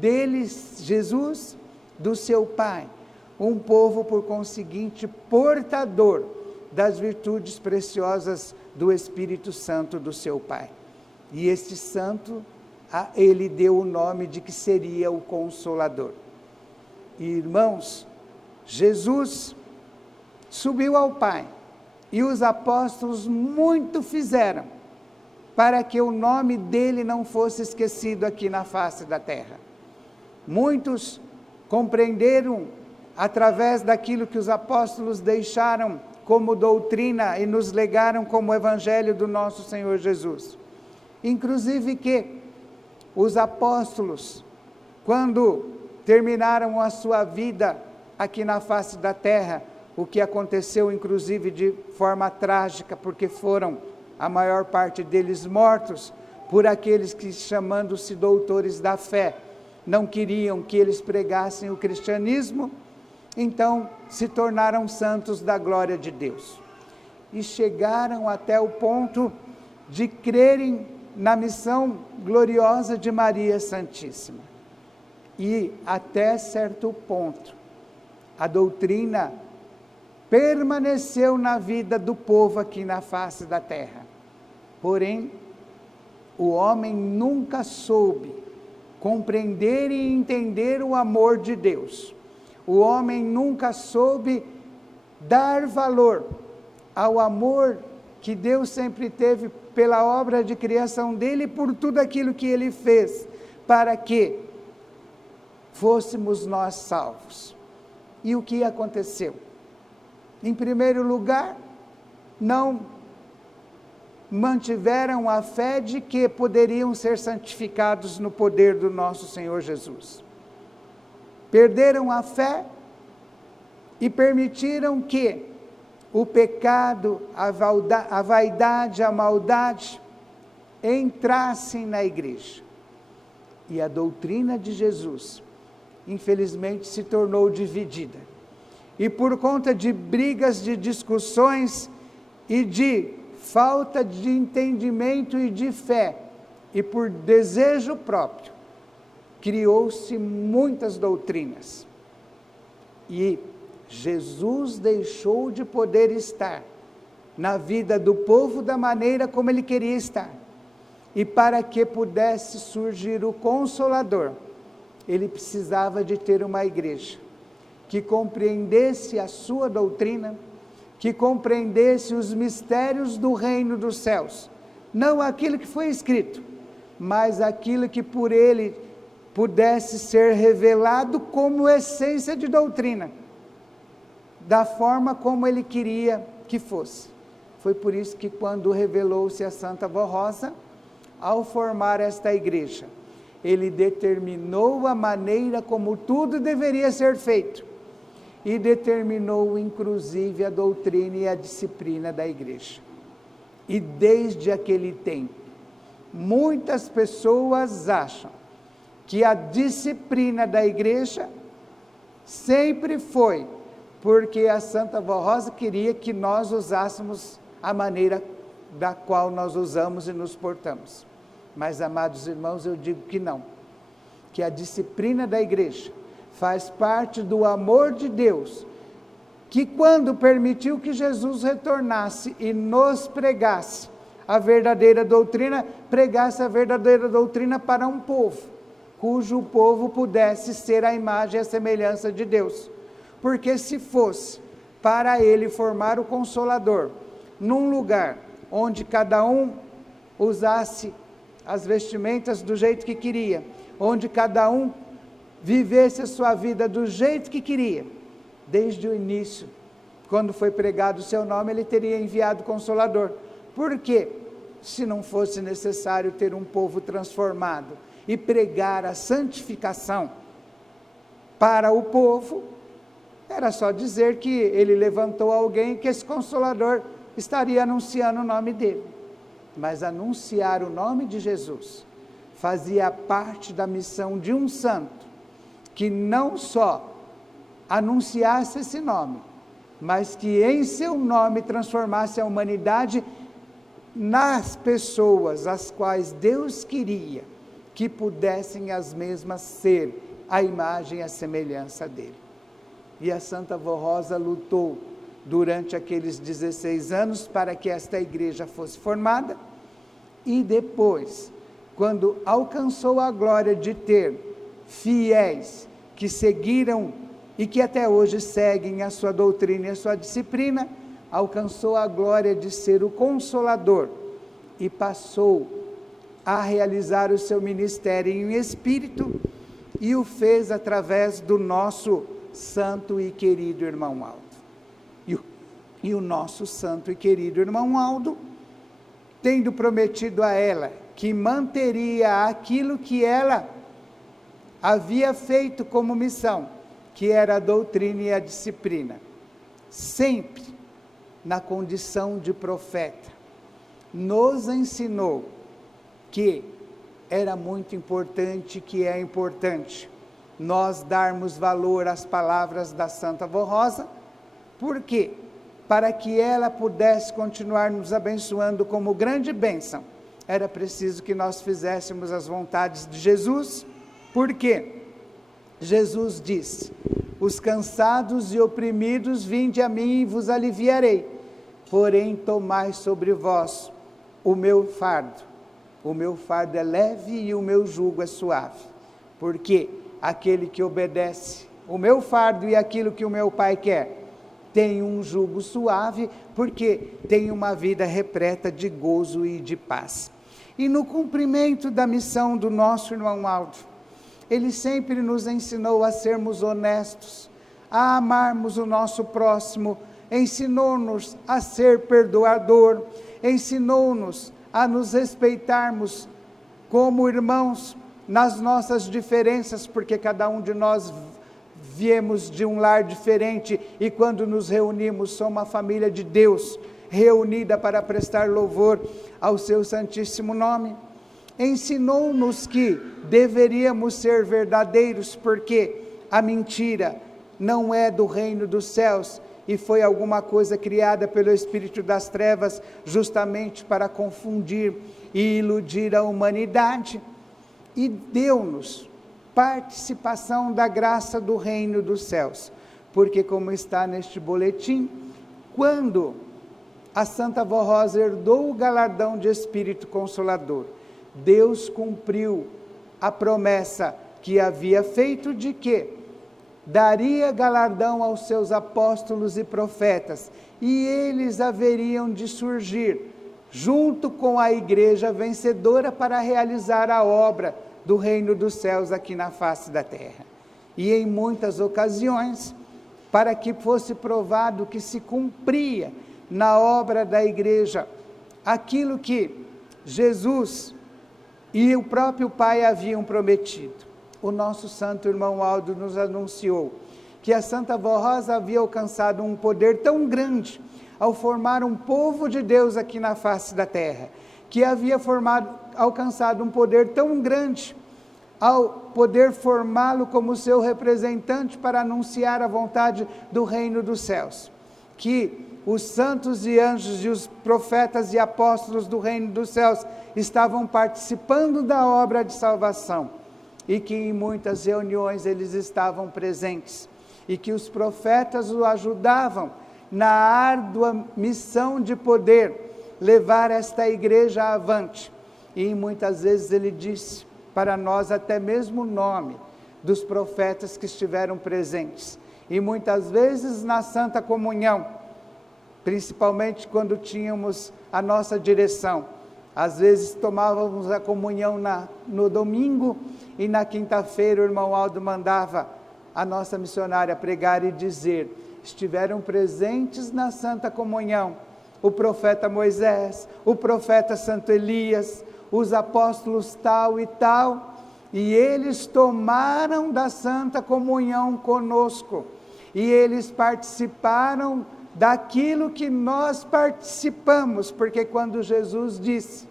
deles, Jesus, do seu Pai, um povo, por conseguinte, portador das virtudes preciosas do Espírito Santo do seu Pai. E este santo, ele deu o nome de que seria o Consolador. E, irmãos, Jesus subiu ao Pai, e os apóstolos muito fizeram para que o nome dele não fosse esquecido aqui na face da terra. Muitos compreenderam através daquilo que os apóstolos deixaram como doutrina e nos legaram como evangelho do nosso Senhor Jesus. Inclusive que os apóstolos, quando terminaram a sua vida aqui na face da terra, o que aconteceu inclusive de forma trágica, porque foram a maior parte deles mortos por aqueles que, chamando-se doutores da fé, não queriam que eles pregassem o cristianismo, então se tornaram santos da glória de Deus. E chegaram até o ponto de crerem na missão gloriosa de Maria Santíssima. E até certo ponto, a doutrina permaneceu na vida do povo aqui na face da terra. Porém, o homem nunca soube compreender e entender o amor de Deus. O homem nunca soube dar valor ao amor que Deus sempre teve pela obra de criação dele e por tudo aquilo que ele fez, para que fôssemos nós salvos. E o que aconteceu? Em primeiro lugar, não mantiveram a fé de que poderiam ser santificados no poder do nosso Senhor Jesus. Perderam a fé e permitiram que o pecado, a vaidade, a maldade entrassem na igreja. E a doutrina de Jesus, infelizmente, se tornou dividida. E por conta de brigas, de discussões e de falta de entendimento e de fé, e por desejo próprio, criou-se muitas doutrinas. E Jesus deixou de poder estar na vida do povo da maneira como ele queria estar. E para que pudesse surgir o Consolador, ele precisava de ter uma igreja que compreendesse a sua doutrina, que compreendesse os mistérios do reino dos céus, não aquilo que foi escrito, mas aquilo que por ele pudesse ser revelado como essência de doutrina, da forma como ele queria que fosse. Foi por isso que quando revelou-se a Santa Vó Rosa, ao formar esta igreja, ele determinou a maneira como tudo deveria ser feito. e determinou inclusive a doutrina e a disciplina da igreja. E desde aquele tempo, muitas pessoas acham que a disciplina da igreja sempre foi porque a Santa Vó Rosa queria que nós usássemos a maneira da qual nós usamos e nos portamos. Mas, amados irmãos, eu digo que não, que a disciplina da igreja faz parte do amor de Deus, que quando permitiu que Jesus retornasse e nos pregasse a verdadeira doutrina, pregasse a verdadeira doutrina para um povo, cujo povo pudesse ser a imagem e a semelhança de Deus. Porque se fosse para ele formar o Consolador, num lugar onde cada um usasse as vestimentas do jeito que queria, onde cada um vivesse a sua vida do jeito que queria, desde o início, quando foi pregado o seu nome, ele teria enviado o Consolador. Por quê? Se não fosse necessário ter um povo transformado e pregar a santificação para o povo, era só dizer que ele levantou alguém, que esse Consolador estaria anunciando o nome dele. Mas anunciar o nome de Jesus fazia parte da missão de um santo, que não só anunciasse esse nome, mas que em seu nome transformasse a humanidade nas pessoas as quais Deus queria que pudessem as mesmas ser a imagem e a semelhança dele. E a Santa Vó Rosa lutou durante aqueles 16 anos para que esta igreja fosse formada, e depois, quando alcançou a glória de ter fiéis que seguiram e que até hoje seguem a sua doutrina e a sua disciplina, alcançou a glória de ser o Consolador e passou a realizar o seu ministério em espírito, e o fez através do nosso santo e querido irmão Aldo. E o nosso santo e querido irmão Aldo, tendo prometido a ela que manteria aquilo que ela havia feito como missão, que era a doutrina e a disciplina, sempre na condição de profeta, nos ensinou que era muito importante, que é importante, nós darmos valor às palavras da Santa Vó Rosa. Por quê? Para que ela pudesse continuar nos abençoando como grande bênção, era preciso que nós fizéssemos as vontades de Jesus. Por quê? Jesus disse: os cansados e oprimidos, vinde a mim e vos aliviarei, porém tomai sobre vós o meu fardo é leve e o meu jugo é suave, porque aquele que obedece o meu fardo e aquilo que o meu Pai quer, tem um jugo suave, porque tem uma vida repleta de gozo e de paz. E no cumprimento da missão do nosso irmão Aldo, ele sempre nos ensinou a sermos honestos, a amarmos o nosso próximo, ensinou-nos a ser perdoador, ensinou-nos a nos respeitarmos como irmãos nas nossas diferenças, porque cada um de nós viemos de um lar diferente, e quando nos reunimos, somos uma família de Deus, reunida para prestar louvor ao seu santíssimo nome. Ensinou-nos que deveríamos ser verdadeiros, porque a mentira não é do reino dos céus, e foi alguma coisa criada pelo espírito das trevas, justamente para confundir e iludir a humanidade, e deu-nos participação da graça do reino dos céus, porque como está neste boletim, quando a Santa Vó Rosa herdou o galardão de Espírito Consolador, Deus cumpriu a promessa que havia feito de que daria galardão aos seus apóstolos e profetas, e eles haveriam de surgir junto com a igreja vencedora para realizar a obra do reino dos céus aqui na face da terra. E em muitas ocasiões, para que fosse provado que se cumpria na obra da igreja aquilo que Jesus e o próprio Pai haviam prometido, o nosso santo irmão Aldo nos anunciou que a Santa Vó Rosa havia alcançado um poder tão grande ao formar um povo de Deus aqui na face da terra, que havia alcançado um poder tão grande ao poder formá-lo como seu representante para anunciar a vontade do reino dos céus, que os santos e anjos e os profetas e apóstolos do reino dos céus estavam participando da obra de salvação, e que em muitas reuniões eles estavam presentes, e que os profetas o ajudavam na árdua missão de poder levar esta igreja avante. E muitas vezes ele disse para nós até mesmo o nome dos profetas que estiveram presentes, e muitas vezes na Santa Comunhão, principalmente quando tínhamos a nossa direção, às vezes tomávamos a comunhão no domingo, e na quinta-feira o irmão Aldo mandava a nossa missionária pregar e dizer: estiveram presentes na Santa Comunhão o profeta Moisés, o profeta Santo Elias, os apóstolos tal e tal, e eles tomaram da Santa Comunhão conosco, e eles participaram daquilo que nós participamos, porque quando Jesus disse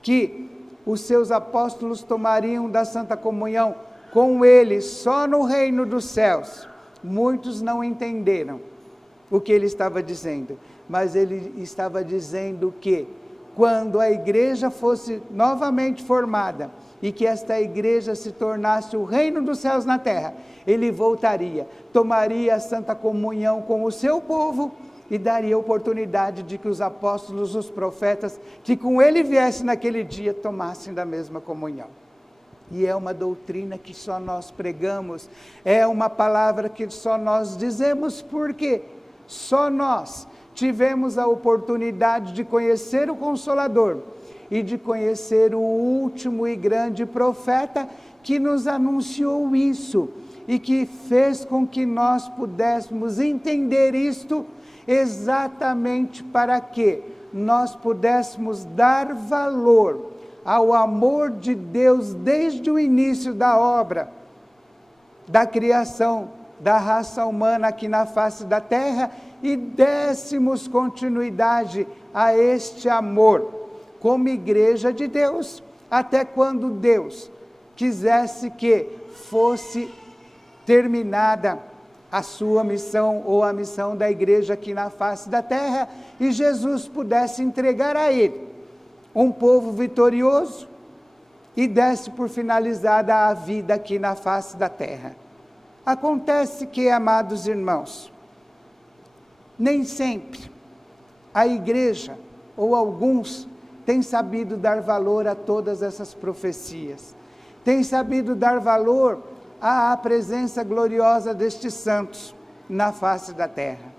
que os seus apóstolos tomariam da Santa Comunhão com ele só no reino dos céus, muitos não entenderam o que ele estava dizendo, mas ele estava dizendo que quando a igreja fosse novamente formada, e que esta igreja se tornasse o reino dos céus na terra, ele voltaria, tomaria a Santa Comunhão com o seu povo, e daria oportunidade de que os apóstolos, os profetas, que com ele viessem naquele dia, tomassem da mesma comunhão. E é uma doutrina que só nós pregamos, é uma palavra que só nós dizemos, porque só nós tivemos a oportunidade de conhecer o Consolador, e de conhecer o último e grande profeta, que nos anunciou isso, e que fez com que nós pudéssemos entender isto, exatamente para que nós pudéssemos dar valor ao amor de Deus desde o início da obra, da criação da raça humana aqui na face da terra, e dessemos continuidade a este amor, como igreja de Deus, até quando Deus quisesse que fosse terminada a sua missão, ou a missão da igreja aqui na face da terra, e Jesus pudesse entregar a ele um povo vitorioso, e desse por finalizada a vida aqui na face da terra. Acontece que, amados irmãos, nem sempre a igreja, ou alguns, têm sabido dar valor a todas essas profecias, têm sabido dar valor à presença gloriosa destes santos na face da terra,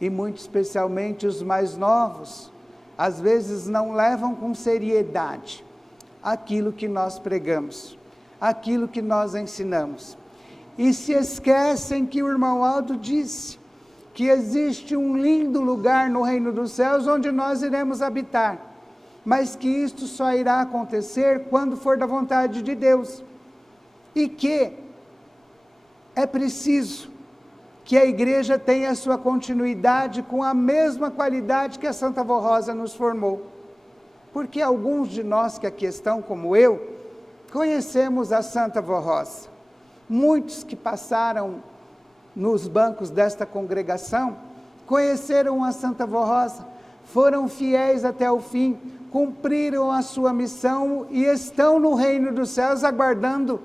e muito especialmente os mais novos, às vezes não levam com seriedade aquilo que nós pregamos, aquilo que nós ensinamos, e se esquecem que o irmão Aldo disse que existe um lindo lugar no reino dos céus onde nós iremos habitar, mas que isto só irá acontecer quando for da vontade de Deus, e que é preciso que a igreja tenha sua continuidade com a mesma qualidade que a Santa Vó Rosa nos formou, porque alguns de nós que aqui estão, como eu, conhecemos a Santa Vó Rosa, muitos que passaram nos bancos desta congregação, conheceram a Santa Vó Rosa, foram fiéis até o fim, cumpriram a sua missão e estão no reino dos céus aguardando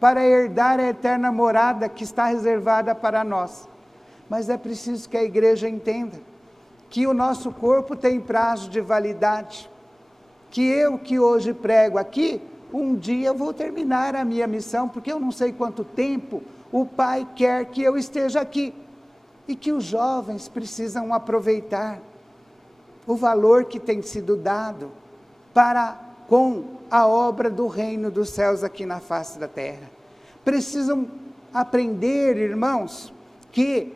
para herdar a eterna morada que está reservada para nós. Mas é preciso que a igreja entenda que o nosso corpo tem prazo de validade, que eu que hoje prego aqui, um dia vou terminar a minha missão, porque eu não sei quanto tempo o Pai quer que eu esteja aqui, e que os jovens precisam aproveitar o valor que tem sido dado com a obra do reino dos céus aqui na face da terra. Precisam aprender, irmãos, que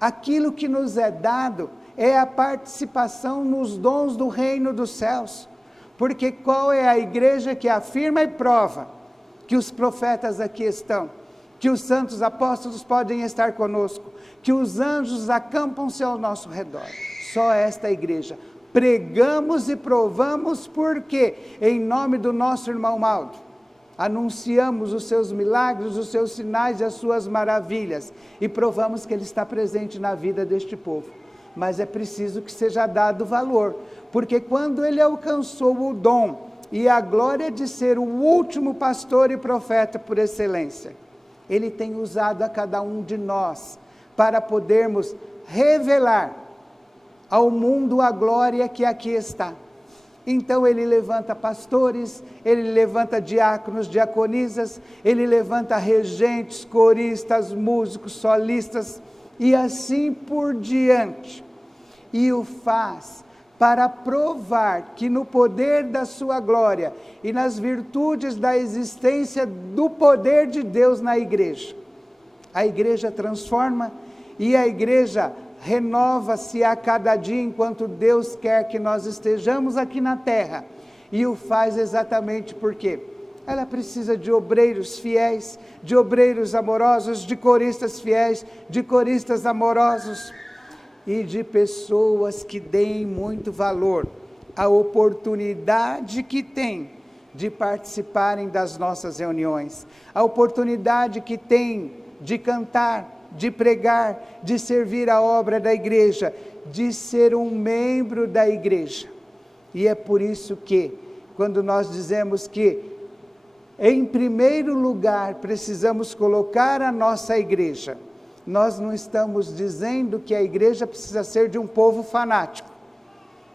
aquilo que nos é dado é a participação nos dons do reino dos céus, porque qual é a igreja que afirma e prova que os profetas aqui estão, que os santos apóstolos podem estar conosco, que os anjos acampam-se ao nosso redor. Só esta igreja. Pregamos e provamos porque, em nome do nosso irmão Maldo, anunciamos os seus milagres, os seus sinais e as suas maravilhas, e provamos que ele está presente na vida deste povo. Mas é preciso que seja dado valor, porque quando ele alcançou o dom e a glória de ser o último pastor e profeta por excelência, ele tem usado a cada um de nós para podermos revelar ao mundo a glória que aqui está. Então ele levanta pastores, ele levanta diáconos, diaconisas, ele levanta regentes, coristas, músicos, solistas e assim por diante. E o faz para provar que no poder da sua glória e nas virtudes da existência do poder de Deus na igreja, a igreja transforma e a igreja renova-se a cada dia enquanto Deus quer que nós estejamos aqui na terra, e o faz exatamente porque ela precisa de obreiros fiéis, de obreiros amorosos, de coristas fiéis, de coristas amorosos, e de pessoas que deem muito valor à oportunidade que têm de participarem das nossas reuniões, a oportunidade que têm de cantar, de pregar, de servir a obra da igreja, de ser um membro da igreja. E é por isso que, quando nós dizemos que, em primeiro lugar, precisamos colocar a nossa igreja, nós não estamos dizendo que a igreja precisa ser de um povo fanático,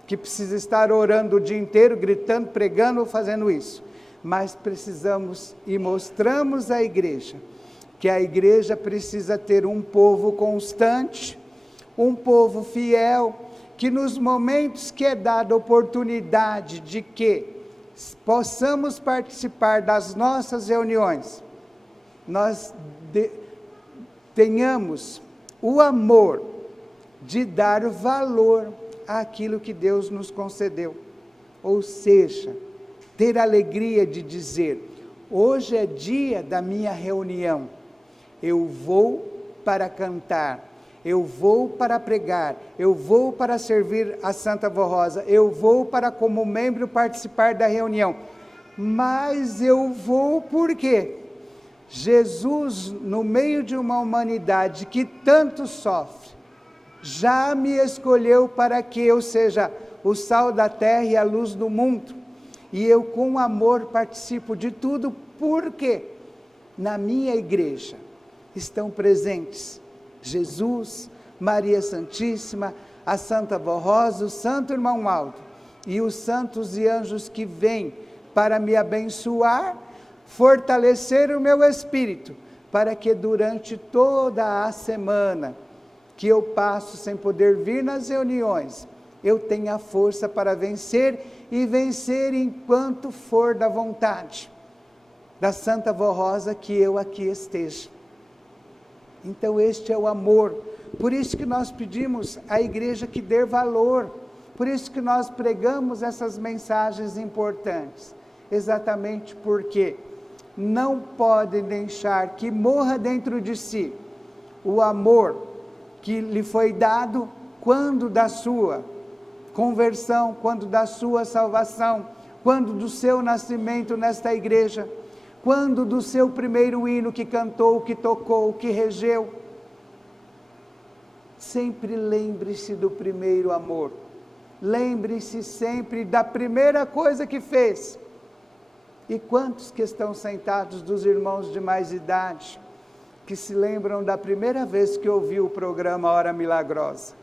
que precisa estar orando o dia inteiro, gritando, pregando ou fazendo isso, mas precisamos e mostramos à igreja, que a igreja precisa ter um povo constante, um povo fiel, que nos momentos que é dada a oportunidade de que possamos participar das nossas reuniões, nós tenhamos o amor de dar valor àquilo que Deus nos concedeu, ou seja, ter a alegria de dizer, hoje é dia da minha reunião, eu vou para cantar, eu vou para pregar, eu vou para servir a Santa Vó Rosa, eu vou para como membro participar da reunião, mas eu vou por quê? Jesus, no meio de uma humanidade que tanto sofre, já me escolheu para que eu seja o sal da terra e a luz do mundo, e eu com amor participo de tudo, porque na minha igreja estão presentes Jesus, Maria Santíssima, a Santa Vó Rosa, o Santo Irmão Maldo, e os santos e anjos que vêm para me abençoar, fortalecer o meu espírito, para que durante toda a semana que eu passo sem poder vir nas reuniões, eu tenha força para vencer, e vencer enquanto for da vontade da Santa Vó Rosa que eu aqui esteja. Então este é o amor, por isso que nós pedimos à igreja que dê valor, por isso que nós pregamos essas mensagens importantes, exatamente porque não pode deixar que morra dentro de si o amor que lhe foi dado quando da sua conversão, quando da sua salvação, quando do seu nascimento nesta igreja, quando do seu primeiro hino que cantou, que tocou, que regeu. Sempre lembre-se do primeiro amor, lembre-se sempre da primeira coisa que fez. E quantos que estão sentados dos irmãos de mais idade, que se lembram da primeira vez que ouviu o programa Hora Milagrosa,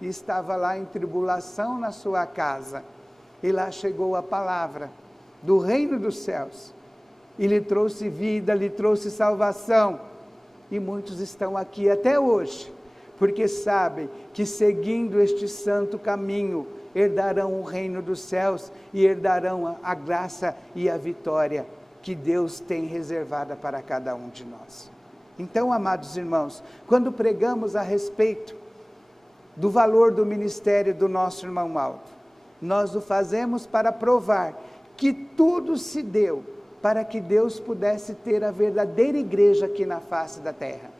e estava lá em tribulação na sua casa, e lá chegou a palavra do reino dos céus, e lhe trouxe vida, lhe trouxe salvação, e muitos estão aqui até hoje, porque sabem que seguindo este santo caminho, herdarão o reino dos céus, e herdarão a graça e a vitória que Deus tem reservada para cada um de nós. Então, amados irmãos, quando pregamos a respeito do valor do ministério do nosso irmão Maldo, nós o fazemos para provar que tudo se deu para que Deus pudesse ter a verdadeira igreja aqui na face da terra.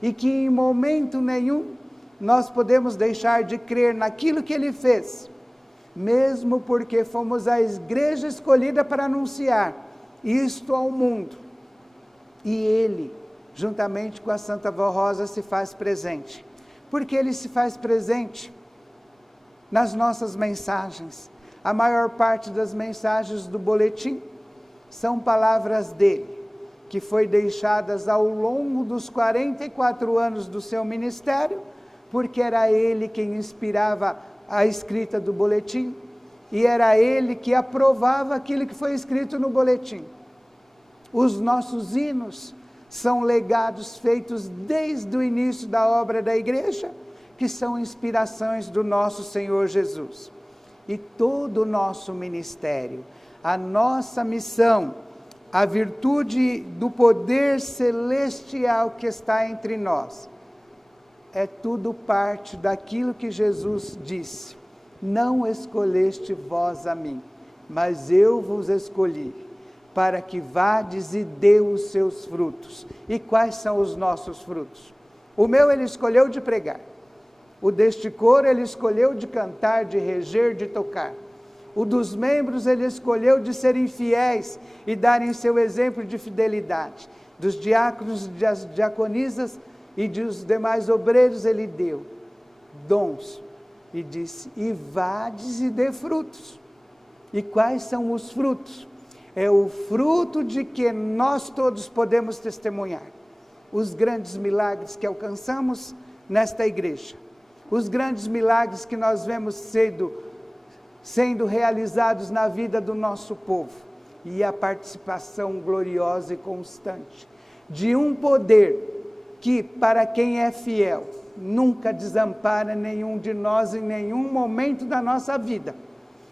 E que em momento nenhum nós podemos deixar de crer naquilo que Ele fez, mesmo porque fomos a igreja escolhida para anunciar isto ao mundo. E Ele, juntamente com a Santa Vó Rosa, se faz presente. Porque Ele se faz presente nas nossas mensagens. A maior parte das mensagens do boletim são palavras dele, que foi deixadas ao longo dos 44 anos do seu ministério, porque era ele quem inspirava a escrita do boletim, e era ele que aprovava aquilo que foi escrito no boletim. Os nossos hinos são legados feitos desde o início da obra da igreja, que são inspirações do nosso Senhor Jesus. E todo o nosso ministério, a nossa missão, a virtude do poder celestial que está entre nós, é tudo parte daquilo que Jesus disse: não escolheste vós a mim, mas eu vos escolhi, para que vades e dê os seus frutos. E quais são os nossos frutos? O meu Ele escolheu de pregar, o deste coro Ele escolheu de cantar, de reger, de tocar. O dos membros Ele escolheu de serem fiéis e darem seu exemplo de fidelidade. Dos diáconos, das diaconisas e dos demais obreiros Ele deu dons e disse: e vades e dê frutos. E quais são os frutos? É o fruto de que nós todos podemos testemunhar os grandes milagres que alcançamos nesta igreja, os grandes milagres que nós vemos sendo realizados na vida do nosso povo, e a participação gloriosa e constante de um poder que, para quem é fiel, nunca desampara nenhum de nós em nenhum momento da nossa vida.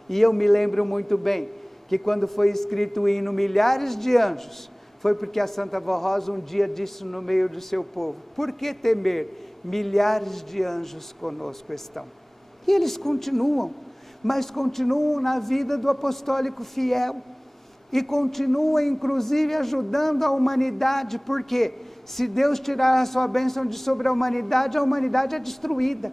E eu me lembro muito bem que quando foi escrito o hino Milhares de Anjos, foi porque a Santa Vó Rosa um dia disse no meio do seu povo: por que temer? Milhares de anjos conosco estão. E eles continuam, mas continuam na vida do apostólico fiel, e continuam inclusive ajudando a humanidade, porque se Deus tirar a sua bênção de sobre a humanidade é destruída.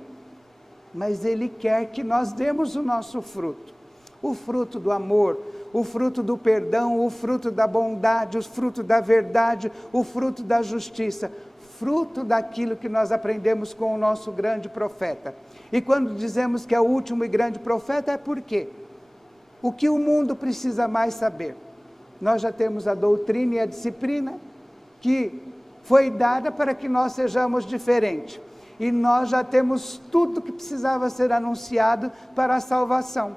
Mas Ele quer que nós demos o nosso fruto, o fruto do amor, o fruto do perdão, o fruto da bondade, o fruto da verdade, o fruto da justiça, fruto daquilo que nós aprendemos com o nosso grande profeta. E quando dizemos que é o último e grande profeta, é porque o que o mundo precisa mais saber? Nós já temos a doutrina e a disciplina que foi dada para que nós sejamos diferentes. E nós já temos tudo que precisava ser anunciado para a salvação.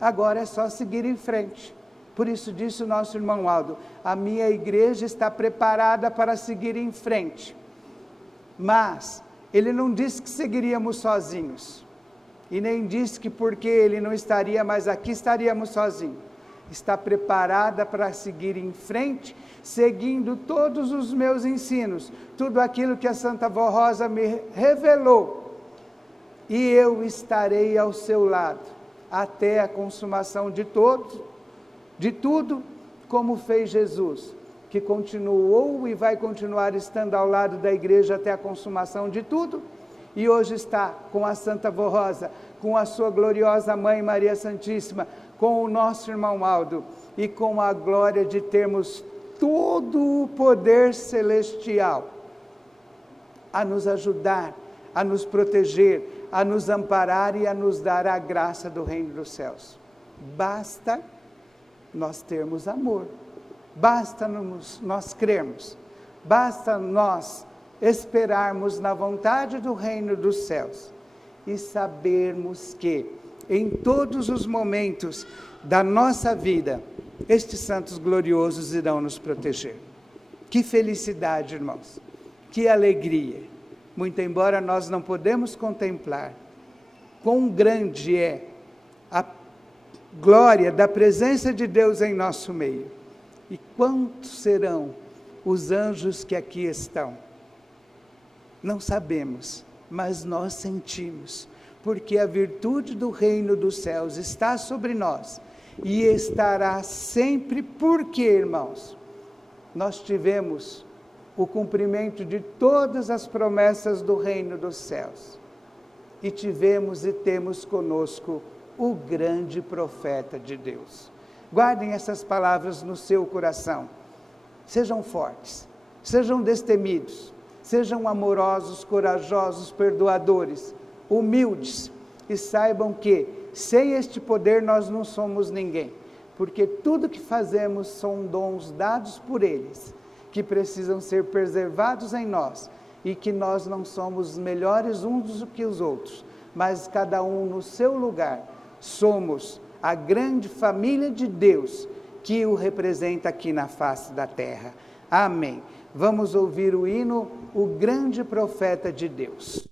Agora é só seguir em frente. Por isso disse o nosso irmão Aldo: a minha igreja está preparada para seguir em frente. Mas ele não disse que seguiríamos sozinhos, e nem disse que porque ele não estaria mais aqui, estaríamos sozinhos. Está preparada para seguir em frente, seguindo todos os meus ensinos, tudo aquilo que a Santa Vó Rosa me revelou, e eu estarei ao seu lado, até a consumação de tudo, como fez Jesus, que continuou e vai continuar estando ao lado da igreja até a consumação de tudo, e hoje está com a Santa Vó Rosa, com a sua gloriosa Mãe Maria Santíssima, com o nosso irmão Aldo, e com a glória de termos todo o poder celestial a nos ajudar, a nos proteger, a nos amparar e a nos dar a graça do reino dos céus. Basta nós termos amor, basta nós crermos, basta nós esperarmos na vontade do reino dos céus e sabermos que em todos os momentos da nossa vida, estes santos gloriosos irão nos proteger. Que felicidade, irmãos, que alegria, muito embora nós não podemos contemplar quão grande é a glória da presença de Deus em nosso meio, e quantos serão os anjos que aqui estão. Não sabemos, mas nós sentimos, porque a virtude do reino dos céus está sobre nós, e estará sempre, porque, irmãos, nós tivemos o cumprimento de todas as promessas do reino dos céus, e tivemos e temos conosco o grande profeta de Deus. Guardem essas palavras no seu coração. Sejam fortes, sejam destemidos, sejam amorosos, corajosos, perdoadores, humildes, e saibam que sem este poder nós não somos ninguém, porque tudo que fazemos são dons dados por eles, que precisam ser preservados em nós, e que nós não somos melhores uns do que os outros, mas cada um no seu lugar. Somos a grande família de Deus que o representa aqui na face da terra. Amém. Vamos ouvir o hino, o grande profeta de Deus.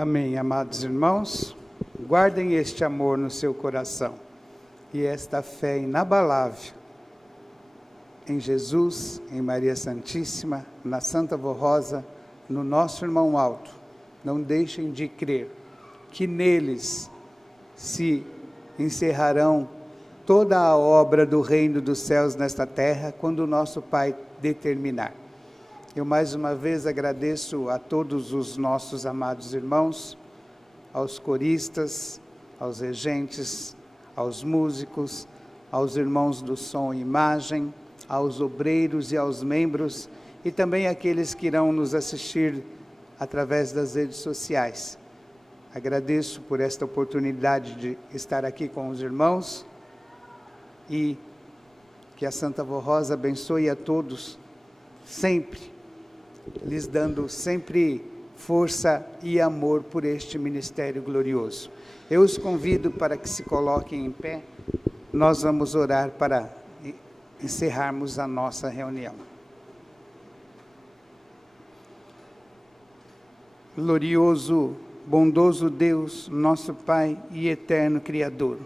Amém, amados irmãos. Guardem este amor no seu coração e esta fé inabalável em Jesus, em Maria Santíssima, na Santa Vó Rosa, no nosso irmão alto. Não deixem de crer que neles se encerrarão toda a obra do reino dos céus nesta terra, quando o nosso Pai determinar. Eu mais uma vez agradeço a todos os nossos amados irmãos, aos coristas, aos regentes, aos músicos, aos irmãos do som e imagem, aos obreiros e aos membros, e também aqueles que irão nos assistir através das redes sociais. Agradeço por esta oportunidade de estar aqui com os irmãos, e que a Santa Vó Rosa abençoe a todos, sempre, lhes dando sempre força e amor por este ministério glorioso. Eu os convido para que se coloquem em pé, nós vamos orar para encerrarmos a nossa reunião. Glorioso, bondoso Deus, nosso Pai e eterno Criador,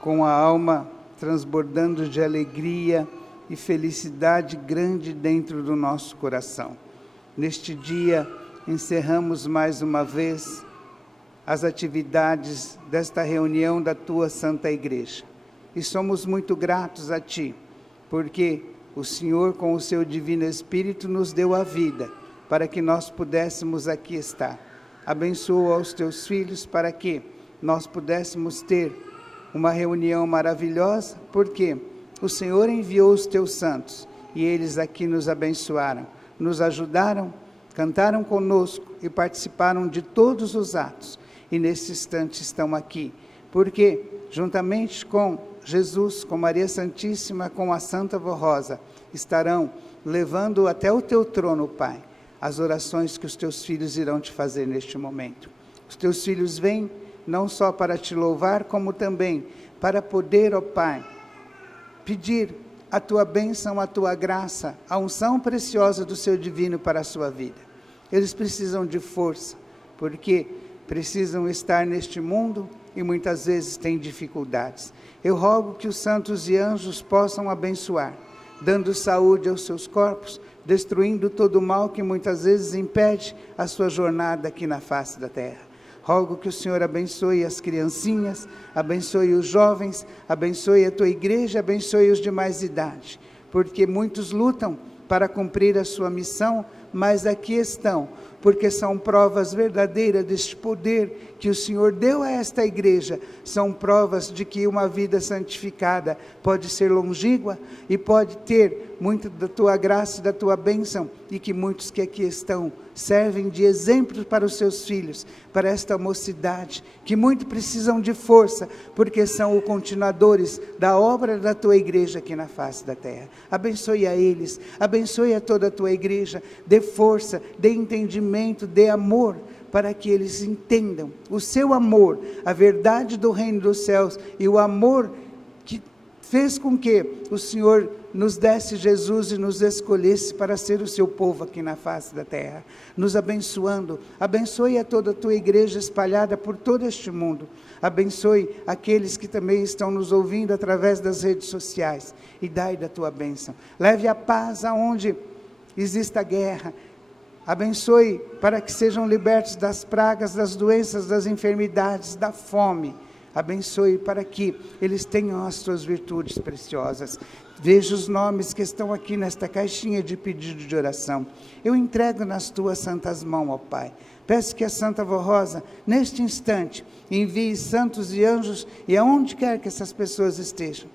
com a alma transbordando de alegria e felicidade grande dentro do nosso coração. Neste dia, encerramos mais uma vez as atividades desta reunião da Tua Santa Igreja. E somos muito gratos a Ti, porque o Senhor, com o Seu Divino Espírito, nos deu a vida, para que nós pudéssemos aqui estar. Abençoa os Teus filhos, para que nós pudéssemos ter uma reunião maravilhosa, porque o Senhor enviou os Teus santos, e eles aqui nos abençoaram, nos ajudaram, cantaram conosco e participaram de todos os atos, e nesse instante estão aqui, porque juntamente com Jesus, com Maria Santíssima, com a Santa Vó Rosa, estarão levando até o Teu trono, Pai, as orações que os Teus filhos irão te fazer neste momento. Os Teus filhos vêm não só para te louvar, como também para poder, ó Pai, pedir a Tua bênção, a Tua graça, a unção preciosa do Seu divino para a sua vida. Eles precisam de força, porque precisam estar neste mundo e muitas vezes têm dificuldades. Eu rogo que os santos e anjos possam abençoar, dando saúde aos seus corpos, destruindo todo o mal que muitas vezes impede a sua jornada aqui na face da terra. Rogo que o Senhor abençoe as criancinhas, abençoe os jovens, abençoe a Tua igreja, abençoe os de mais idade, porque muitos lutam para cumprir a sua missão, mas aqui estão, porque são provas verdadeiras deste poder que o Senhor deu a esta igreja, são provas de que uma vida santificada pode ser longínqua e pode ter muito da Tua graça e da Tua bênção, e que muitos que aqui estão servem de exemplo para os seus filhos, para esta mocidade, que muito precisam de força, porque são os continuadores da obra da Tua igreja aqui na face da terra. Abençoe a eles, abençoe a toda a Tua igreja, dê força, dê entendimento, dê amor, para que eles entendam o Seu amor, a verdade do reino dos céus, e o amor que fez com que o Senhor nos desse Jesus e nos escolhesse para ser o Seu povo aqui na face da terra, nos abençoando. Abençoe a toda a Tua igreja espalhada por todo este mundo, abençoe aqueles que também estão nos ouvindo através das redes sociais, e dai da Tua bênção, leve a paz aonde exista guerra, abençoe para que sejam libertos das pragas, das doenças, das enfermidades, da fome. Abençoe para que eles tenham as Tuas virtudes preciosas. Veja os nomes que estão aqui nesta caixinha de pedido de oração. Eu entrego nas Tuas santas mãos, ó Pai. Peço que a Santa Vó Rosa, neste instante, envie santos e anjos, e aonde quer que essas pessoas estejam,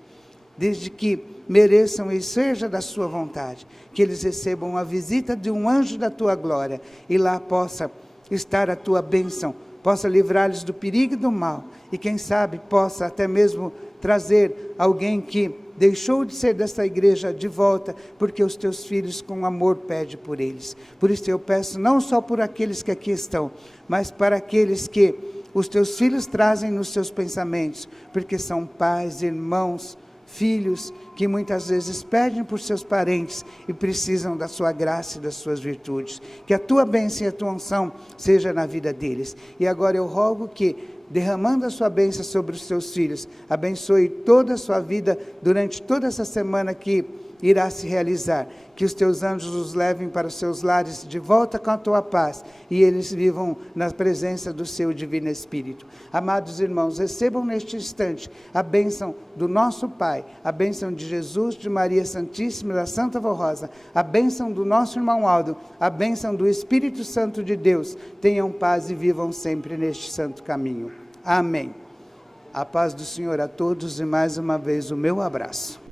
desde que mereçam e seja da Sua vontade, que eles recebam a visita de um anjo da Tua glória, e lá possa estar a Tua bênção, possa livrá-los do perigo e do mal, e quem sabe possa até mesmo trazer alguém que deixou de ser desta igreja de volta, porque os Teus filhos com amor pedem por eles. Por isso eu peço não só por aqueles que aqui estão, mas para aqueles que os Teus filhos trazem nos seus pensamentos, porque são pais, irmãos, filhos que muitas vezes pedem por seus parentes e precisam da sua graça e das suas virtudes. Que a tua bênção e a tua unção seja na vida deles. E agora eu rogo que, derramando a sua bênção sobre os seus filhos, abençoe toda a sua vida durante toda essa semana que irá se realizar. Que os teus anjos os levem para os seus lares de volta com a tua paz e eles vivam na presença do seu Divino Espírito. Amados irmãos, recebam neste instante a bênção do nosso Pai, a bênção de Jesus, de Maria Santíssima e da Santa Vó Rosa, a bênção do nosso irmão Aldo, a bênção do Espírito Santo de Deus. Tenham paz e vivam sempre neste santo caminho. Amém. A paz do Senhor a todos e mais uma vez o meu abraço.